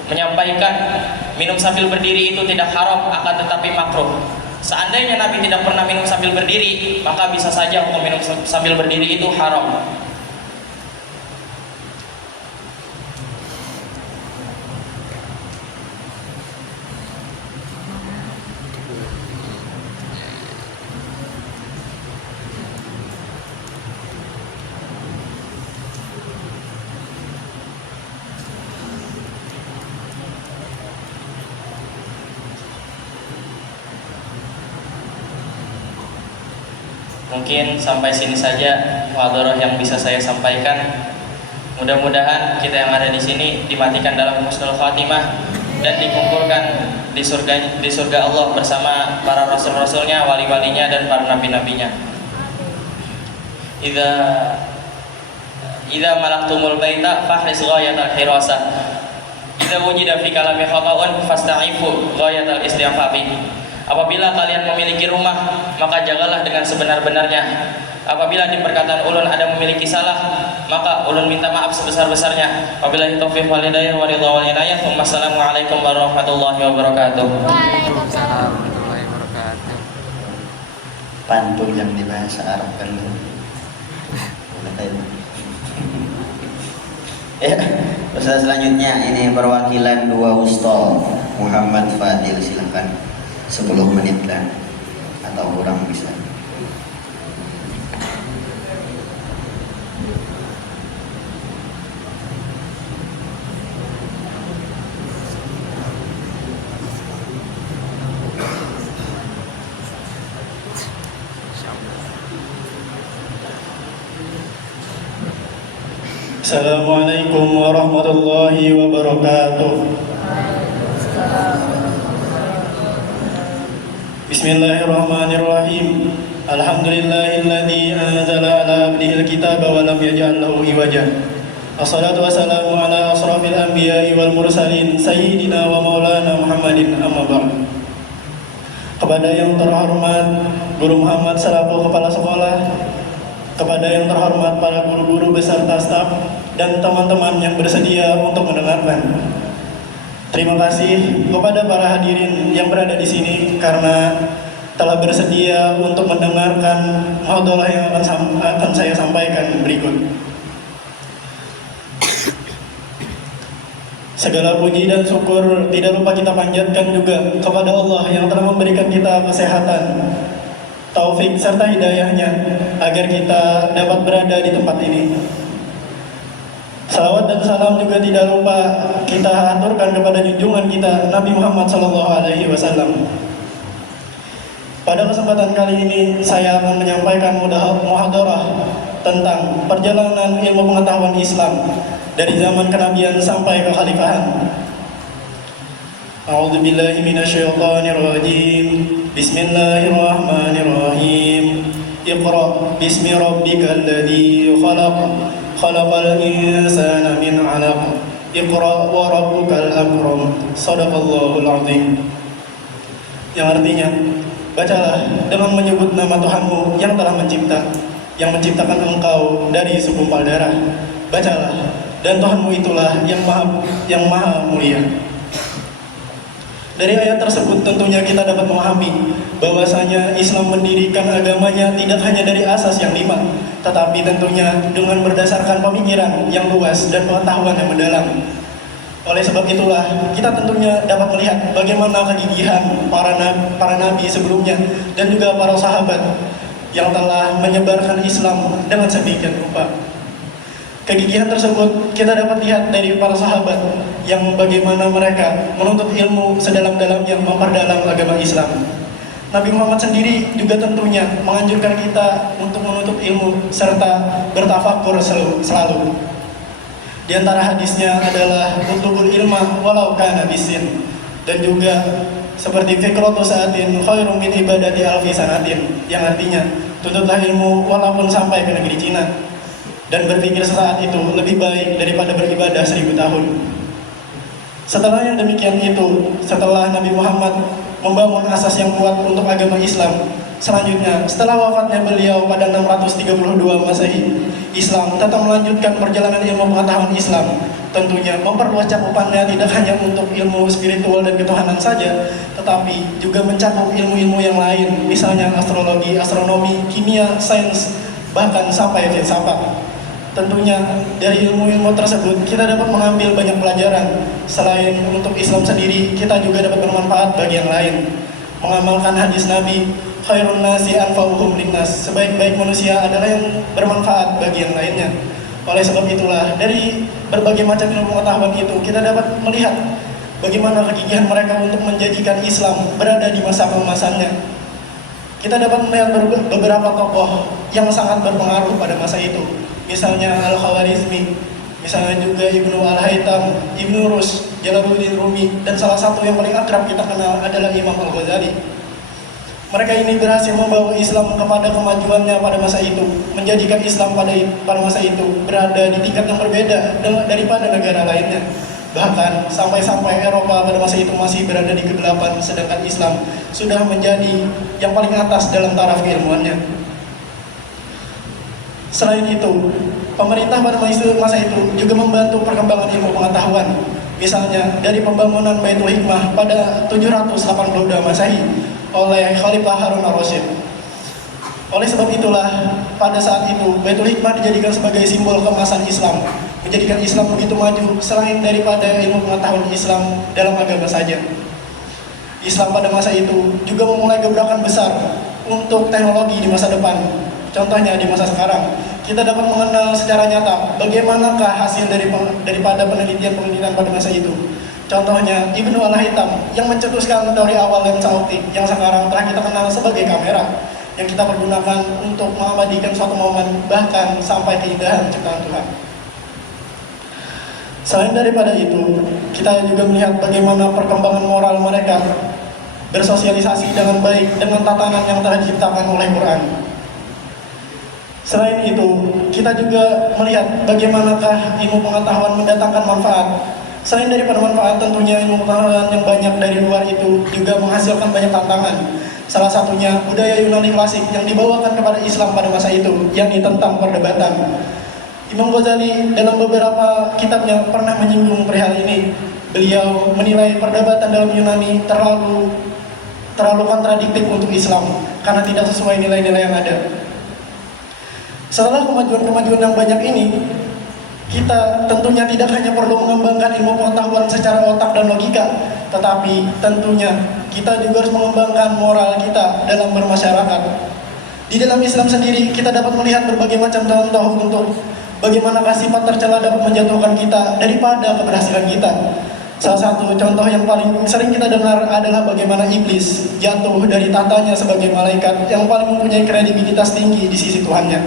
menyampaikan minum sambil berdiri itu tidak haram, akan tetapi makruh. Seandainya Nabi tidak pernah minum sambil berdiri, maka bisa saja hukum minum sambil berdiri itu haram. Mungkin sampai sini saja muhadharah yang bisa saya sampaikan. Mudah-mudahan kita yang ada di sini dimatikan dalam husnul khatimah dan dikumpulkan di surga Allah bersama para rasul-rasulnya, wali-walinya, dan para nabi-nabinya. Idza malaktumul baita fahris ghayatal hirasah. Idza wujida fi kalami khata'un fasta'ifu ghayatal istighfafi. Apabila kalian memiliki rumah, maka jagalah dengan sebenar-benarnya. Apabila di perkataan ulun ada memiliki salah, maka ulun minta maaf sebesar-besarnya. Wabillahi taufiq wal hidayah wa ridha wal inayah. Wassalamualaikum warahmatullahi wabarakatuh. Waalaikumsalam warahmatullahi wabarakatuh. Pantun yang di bahasa Arab kan. Ya, peserta selanjutnya ini perwakilan dua ustaz Muhammad Fadil, silakan. 10 menit kan atau kurang bisa. Assalamualaikum warahmatullahi wabarakatuh. Bismillahirrahmanirrahim. Alhamdulillahilladzi anzala ala abdihil kitaba wa lam yaj'al lahu iwaja. Assalatu wassalamu ala asrafil anbiya'i wal mursalin sayyidina wa maulana Muhammadin, amma ba'd. Kepada yang terhormat Guru Muhammad selaku kepala sekolah, kepada yang terhormat para guru-guru beserta staf dan teman-teman yang bersedia untuk mendengarkan. Terima kasih kepada para hadirin yang berada di sini karena telah bersedia untuk mendengarkan muhadharah yang akan saya sampaikan berikut. Segala puji dan syukur tidak lupa kita panjatkan juga kepada Allah yang telah memberikan kita kesehatan, taufik serta hidayahnya agar kita dapat berada di tempat ini. Salawat dan salam juga tidak lupa kita aturkan kepada junjungan kita Nabi Muhammad SAW. Pada kesempatan kali ini saya akan menyampaikan muhadarah tentang perjalanan ilmu pengetahuan Islam dari zaman kenabian sampai kekhalifahan. A'udzu billahi minasyaitonir rajim. Bismillahirrahmanirrahim. Iqra bismi rabbikal ladzi khalaq. Khalaqal insana min 'alaq. Iqra wa rabbukal akram. Shadaqallahul 'azim. Yang artinya, bacalah dengan menyebut nama Tuhanmu yang telah yang menciptakan engkau dari segumpal darah. Bacalah, dan Tuhanmu itulah yang maha mulia. Dari ayat tersebut tentunya kita dapat memahami bahwasanya Islam mendirikan agamanya tidak hanya dari asas yang 5, tetapi tentunya dengan berdasarkan pemikiran yang luas dan pengetahuan yang mendalam. Oleh sebab itulah kita tentunya dapat melihat bagaimana kegigihan para nabi sebelumnya dan juga para sahabat yang telah menyebarkan Islam dengan sedemikian rupa. Kegigihan tersebut kita dapat lihat dari para sahabat yang bagaimana mereka menuntut ilmu sedalam-dalamnya memperdalam agama Islam. Nabi Muhammad sendiri juga tentunya menganjurkan kita untuk menuntut ilmu serta bertafakur selalu. Di antara hadisnya adalah utlubul ilma walau kana bisin, dan juga seperti fikratu sa'atin khairum min ibadati alfi sanatin, yang artinya tuntutlah ilmu walaupun sampai ke negeri Cina, dan berpikir sesaat itu lebih baik daripada beribadah 1000 tahun. Setelah yang demikian itu, setelah Nabi Muhammad membangun asas yang kuat untuk agama Islam, selanjutnya setelah wafatnya beliau pada 632 Masehi, Islam tetap melanjutkan perjalanan ilmu pengetahuan Islam, tentunya memperluas cakupannya tidak hanya untuk ilmu spiritual dan ketuhanan saja, tetapi juga mencakup ilmu-ilmu yang lain, misalnya astrologi, astronomi, kimia, sains, bahkan sampai filsafat. Tentunya dari ilmu-ilmu tersebut kita dapat mengambil banyak pelajaran. Selain untuk Islam sendiri, kita juga dapat bermanfaat bagi yang lain. Mengamalkan hadis Nabi, khairun nasi anfa'uhum linnas, sebaik-baik manusia adalah yang bermanfaat bagi yang lainnya. Oleh sebab itulah dari berbagai macam ilmu pengetahuan itu kita dapat melihat bagaimana kegigihan mereka untuk menjadikan Islam berada di masa keemasannya. Kita dapat melihat beberapa tokoh yang sangat berpengaruh pada masa itu. Misalnya Al-Khawarizmi, misalnya juga Ibnu Al-Haytham, Ibnu Rus, Jalaluddin Rumi, dan salah satu yang paling akrab kita kenal adalah Imam Al-Ghazali. Mereka ini berhasil membawa Islam kepada kemajuannya pada masa itu, menjadikan Islam pada masa itu berada di tingkat yang berbeda daripada negara lainnya. Bahkan sampai-sampai Eropa pada masa itu masih berada di kegelapan, sedangkan Islam sudah menjadi yang paling atas dalam taraf keilmuannya. Selain itu, pemerintah pada masa itu juga membantu perkembangan ilmu pengetahuan. Misalnya dari pembangunan Baitul Hikmah pada 782 Masehi oleh Khalifah Harun al-Rasyid. Oleh sebab itulah pada saat itu Baitul Hikmah dijadikan sebagai simbol keemasan Islam, menjadikan Islam begitu maju selain daripada ilmu pengetahuan Islam dalam agama saja. Islam pada masa itu juga memulai gebrakan besar untuk teknologi di masa depan. Contohnya di masa sekarang, kita dapat mengenal secara nyata bagaimanakah hasil daripada penelitian-penelitian pada masa itu. Contohnya Ibnu Al-Haytham yang mencetuskan teori awal lens optik yang sekarang telah kita kenal sebagai kamera, yang kita pergunakan untuk mengabadikan suatu momen bahkan sampai keindahan ciptaan Tuhan. Selain daripada itu, kita juga melihat bagaimana perkembangan moral mereka bersosialisasi dengan baik dengan tatanan yang telah diciptakan oleh Quran. Selain itu, kita juga melihat bagaimanakah ilmu pengetahuan mendatangkan manfaat. Selain daripada manfaat, tentunya ilmu pengetahuan yang banyak dari luar itu juga menghasilkan banyak tantangan. Salah satunya budaya Yunani klasik yang dibawakan kepada Islam pada masa itu, yakni tentang perdebatan. Imam Ghazali dalam beberapa kitabnya pernah menyinggung perihal ini. Beliau menilai perdebatan dalam Yunani terlalu kontradiktif untuk Islam karena tidak sesuai nilai-nilai yang ada. Setelah kemajuan-kemajuan yang banyak ini, kita tentunya tidak hanya perlu mengembangkan ilmu pengetahuan secara otak dan logika, tetapi tentunya kita juga harus mengembangkan moral kita dalam bermasyarakat. Di dalam Islam sendiri kita dapat melihat berbagai macam contoh untuk bagaimana sifat tercela dapat menjatuhkan kita daripada keberhasilan kita. Salah satu contoh yang paling sering kita dengar adalah bagaimana iblis jatuh dari tatanya sebagai malaikat yang paling mempunyai kredibilitas tinggi di sisi Tuhannya.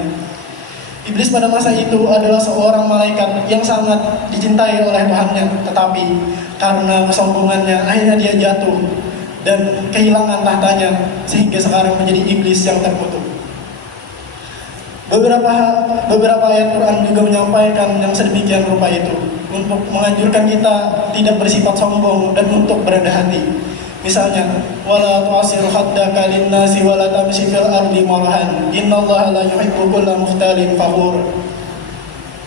Iblis pada masa itu adalah seorang malaikat yang sangat dicintai oleh Tuhannya, tetapi karena kesombongannya akhirnya dia jatuh dan kehilangan tahtanya sehingga sekarang menjadi iblis yang terkutuk. Beberapa ayat Quran juga menyampaikan yang sedemikian rupa itu untuk menganjurkan kita tidak bersifat sombong dan untuk berendah hati. Misalnya, wala tu'asir khaddaka lin-nasi wala tamshi fil ardi marahan. Innallaha la yuhibbu kulla mukhtalin fakhur.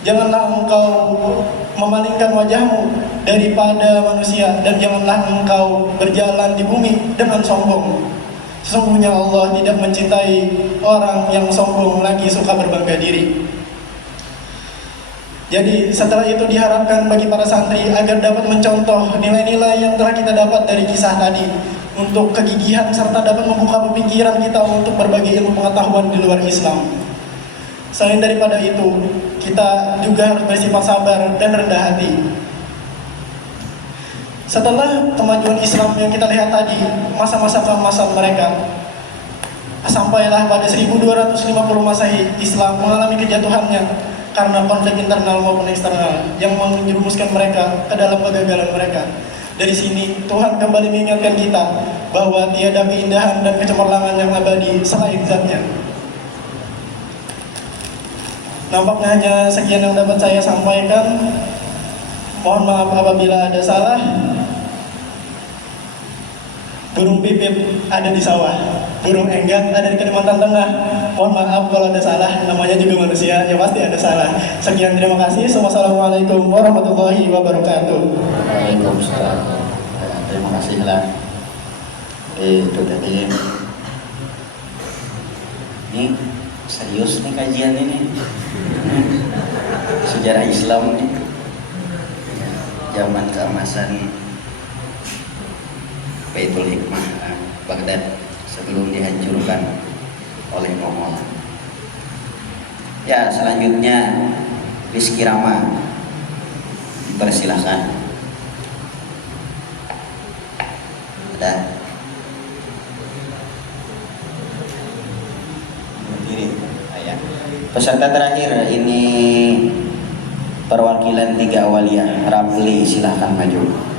Janganlah engkau memalingkan wajahmu daripada manusia dan janganlah engkau berjalan di bumi dengan sombong. Sesungguhnya Allah tidak mencintai orang yang sombong lagi suka berbangga diri. Jadi setelah itu diharapkan bagi para santri agar dapat mencontoh nilai-nilai yang telah kita dapat dari kisah tadi untuk kegigihan serta dapat membuka pemikiran kita untuk berbagai ilmu pengetahuan di luar Islam. Selain daripada itu, kita juga harus bersifat sabar dan rendah hati. Setelah kemajuan Islam yang kita lihat tadi, masa-masa keemasan mereka, sampailah pada 1250 Masehi Islam mengalami kejatuhannya karena konflik internal maupun eksternal yang menjerumuskan mereka ke dalam kegagalan mereka. Dari sini Tuhan kembali mengingatkan kita bahwa tiada keindahan dan kecemerlangan yang abadi selain zatnya. Nampaknya hanya sekian yang dapat saya sampaikan. Mohon maaf apabila ada salah. Burung pipit ada di sawah, burung enggang ada di Kalimantan Tengah. Mohon maaf kalau ada salah, namanya juga manusia, ya pasti ada salah. Sekian, terima kasih. Wassalamualaikum warahmatullahi wabarakatuh. Waalaikumsalam. Terima kasih lah. Itu tadi. Ini serius nih kajian ini. Sejarah Islam nih. Zaman keemasan Baitul Hikmah Baghdad sebelum dihancurkan oleh Mongol. Ya, selanjutnya Rizky Rama dipersilahkan. Ada berdiri. Peserta terakhir ini perwakilan 3 awaliyah. Rapli, silahkan maju.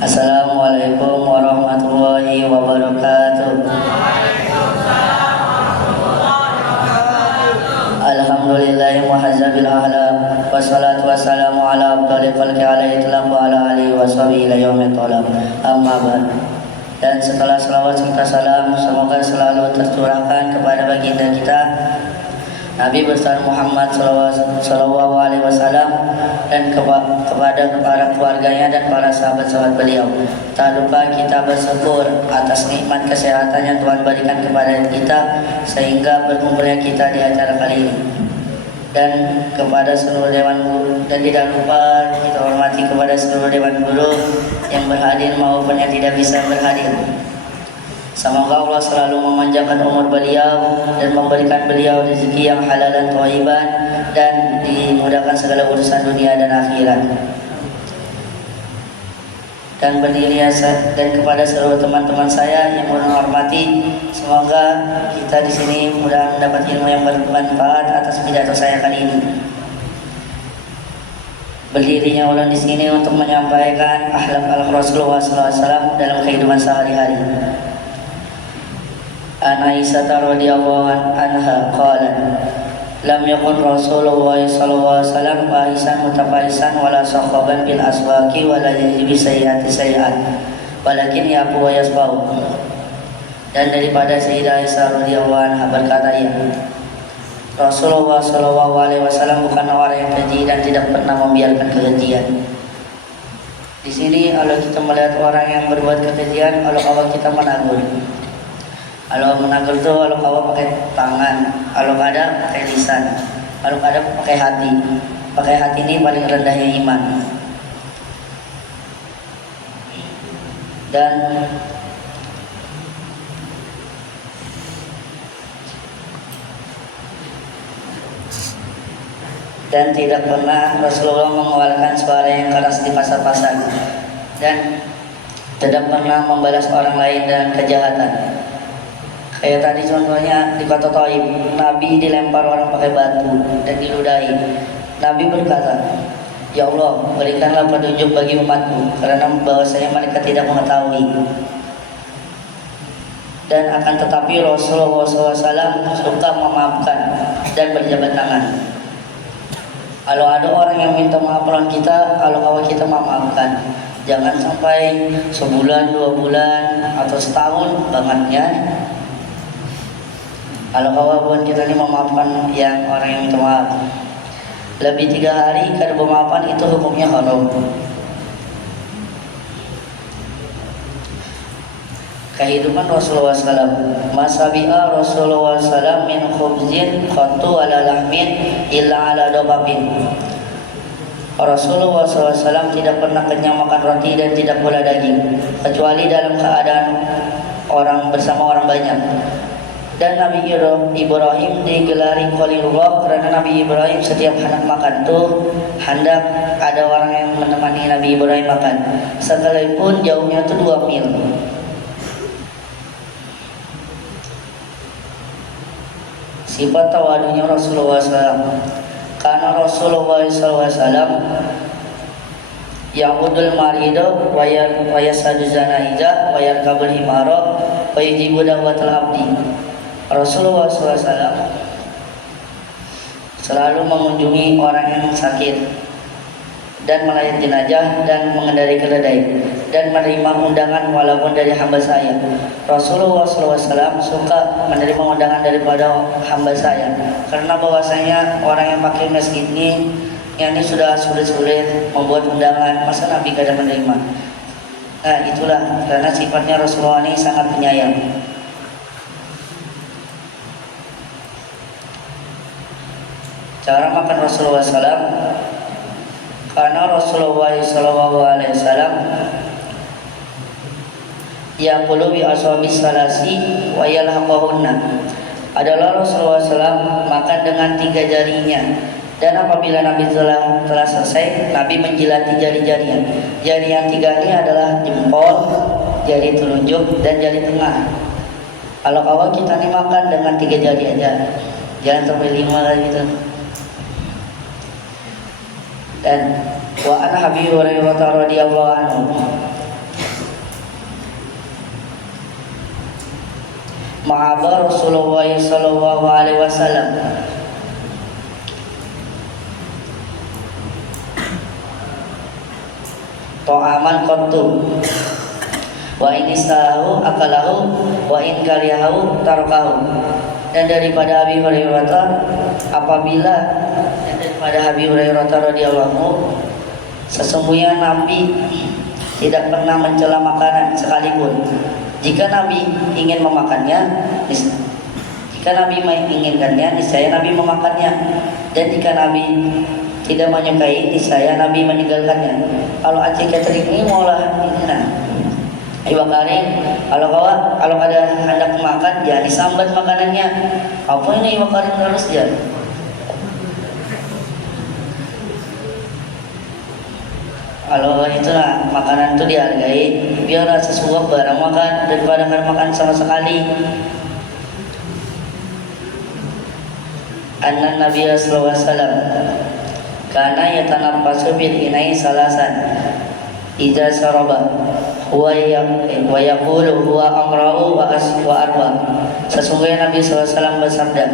Assalamualaikum warahmatullahi wabarakatuh. Alhamdulillahi muhazzabil a'lam. Wassalatu wassalamu ala abdali khalqi alaihi wa ala alihi wa sahbihi ila yaumil qalam. Amma ba'd. Dan setelah salawat serta salam semoga selalu tercurahkan kepada baginda kita Nabi besar Muhammad Sallallahu Alaihi Wasallam dan kepada para keluarganya dan para sahabat-sahabat beliau. Tak lupa kita bersyukur atas nikmat kesehatan yang Tuhan berikan kepada kita sehingga berkumpulnya kita di acara kali ini. Dan kepada seluruh dewan guru, dan tidak lupa kita hormati kepada seluruh dewan guru yang berhadir maupun yang tidak bisa berhadir. Semoga Allah selalu memanjangkan umur beliau dan memberikan beliau rezeki yang halal dan thayyiban dan dimudahkan segala urusan dunia dan akhirat. Dan dan kepada seluruh teman-teman saya yang menghormati, semoga kita di sini mudah mendapat ilmu yang bermanfaat atas pidato saya kali ini. Berdirinya ulun di sini untuk menyampaikan akhlak Rasulullah SAW dalam kehidupan sehari-hari. An Aisyah radhiyallahu anha qalat lam yakun Rasulullah sallallahu alaihi wasallam fahisan mutafaisan wala sakhaban bil aswaqi wala yajibi sayyiati sayyiat walakin yafu wa yasbau. Dan daripada Sayyidah Aisyah radhiyallahu anha berkata, ya, Rasulullah sallallahu alaihi wasallam bukan orang yang keji dan tidak pernah membiarkan kekejian. Di sini kalau kita melihat orang yang berbuat kekejian, kalau awak kita menagur. Kalau menagur itu kalau awak pakai tangan, kalau ada pakai lisan, kalau ada pakai hati. Pakai hati ini paling rendahnya iman. Dan tidak pernah Rasulullah mengeluarkan suara yang keras di pasar-pasar, dan tidak pernah membalas orang lain dengan kejahatan. Kayak tadi contohnya di kota Taif, Nabi dilempar orang pakai batu dan diludahi. Nabi berkata, "Ya Allah, berikanlah petunjuk bagi umatku, karena bahwasanya mereka tidak mengetahui." Dan akan tetapi Rasulullah SAW suka memaafkan dan berjabat tangan. Kalau ada orang yang minta maaf lawan kita, kalau kawan kita memaafkan. Jangan sampai sebulan, 2 bulan, atau setahun bangetnya. Kalau kawan kita ini memaafkan yang orang yang minta maaf, lebih 3 hari karena pemaafan itu hukumnya haram. Kehidupan Rasulullah SAW, masabi'a Rasulullah SAW min khubzin qattu ala lahmin illa ala dobabin. Rasulullah SAW tidak pernah kenyang makan roti dan tidak pula daging, kecuali dalam keadaan orang bersama orang banyak. Dan Nabi Ibrahim digelari Khalilullah karena Nabi Ibrahim setiap hendak makan tuh hendak ada orang yang menemani Nabi Ibrahim makan, sekalipun jauhnya itu 2 mil. Sifat tawadunya Rasulullah SAW, karena Rasulullah SAW ya'udul marido wa yasadu zanaiza wa yarkabul himara wa yujibu da'watul abdi. Rasulullah SAW selalu mengunjungi orang yang sakit dan melayat jenazah dan mengendari keledai dan menerima undangan walaupun dari hamba saya. Rasulullah SAW suka menerima undangan daripada hamba saya, karena bahwasanya orang yang pakai masjid ini sudah sulit-sulit membuat undangan, masa Nabi kadang menerima. Nah itulah karena sifatnya Rasulullah ini sangat penyayang. Cara makan Rasulullah SAW, karena Rasulullah SAW yaqulu bi ashabi salasi wa yalhaqahunna, adalah Rasulullah SAW makan dengan 3 jarinya, dan apabila Nabi telah selesai, Nabi menjilati jari-jarinya. Jari yang 3 ini adalah jempol, jari telunjuk, dan jari tengah. Kalau awal kita nih makan dengan 3 jari aja, jangan sampai 5 gitu. Dan wa an Abi Hurairah radhiyallahu anhu ma'aba Rasulullah sallallahu alaihi wasallam ta'aman qattu wa in istahu akalahu wa in karihahu tarakahu. Dan daripada Abi Hurairah apabila pada Abi Hurairah radhiyallahu anhu, sesungguhnya Nabi tidak pernah mencela makanan sekalipun. Jika Nabi ingin memakannya, jika Nabi menginginkannya, niscaya Nabi memakannya. Dan jika Nabi tidak menyukai, niscaya Nabi meninggalkannya. Kalau aceh catering ini maulah ini nah. Iwakarin, kalau ada hendak makan, jangan disambat makanannya. Apa ini iwakarin terus dia? Kalau itulah makanan itu dihargai, biar rasa suap barang makan daripada kan makan sama sekali. Anna Nabi sallallahu alaihi wasallam kana yatanaffasu bil inai salasan idza saraba wa yaqulu huwa amra'u wa arba. Sesungguhnya Nabi sallallahu alaihi wasallam bersabda,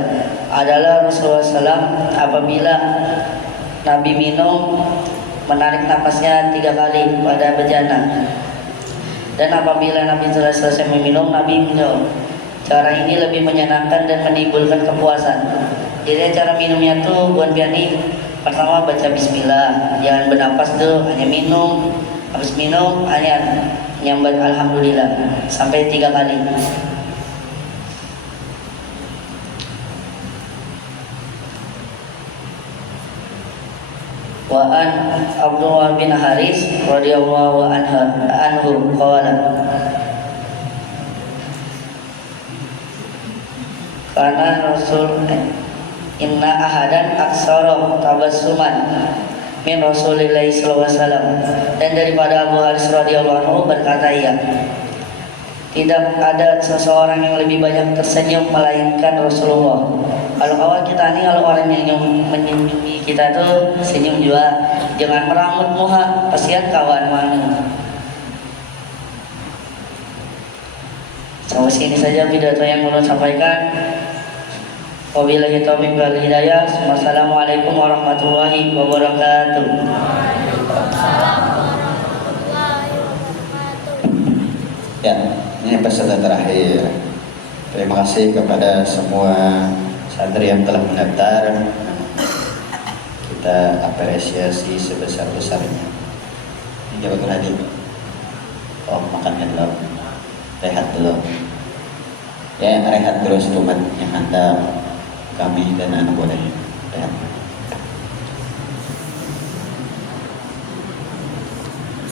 adalah Rasulullah SAW apabila Nabi minum menarik napasnya 3 kali pada bejana, dan apabila Nabi telah selesai meminum, Nabi minum. Cara ini lebih menyenangkan dan menimbulkan kepuasan. Jadi cara minumnya tuh buat biani, pertama baca bismillah, jangan bernapas tuh, hanya minum. Habis minum hanya nyambat alhamdulillah sampai 3 kali. Wa an Abdullah bin Haris radhiyallahu anhu qala kana Rasul inna ahadan aksara tabassuman min Rasulillahi sallallahu alaihi wasallam. Dan daripada Abu Haris radhiyallahu anhu berkata ia, tidak ada seseorang yang lebih banyak tersenyum melainkan Rasulullah. Kalau kawan kita nih, kalau orang yang menyenyumi kita tuh senyum juga, jangan meramut muka, kasihan kawan mana. Sampai sini saja pidato yang ulun sampaikan. Wabillahi taufiq wal hidayah. Wassalamualaikum warahmatullahi wabarakatuh. Ya, ini peserta terakhir. Terima kasih kepada semua santri yang telah mendaftar. Kita apresiasi sebesar-besarnya. Ini coba hadir. Oh, makannya dulu. Rehat dulu. Ya, rehat terus umat yang hantar kami dan anak boleh rehat.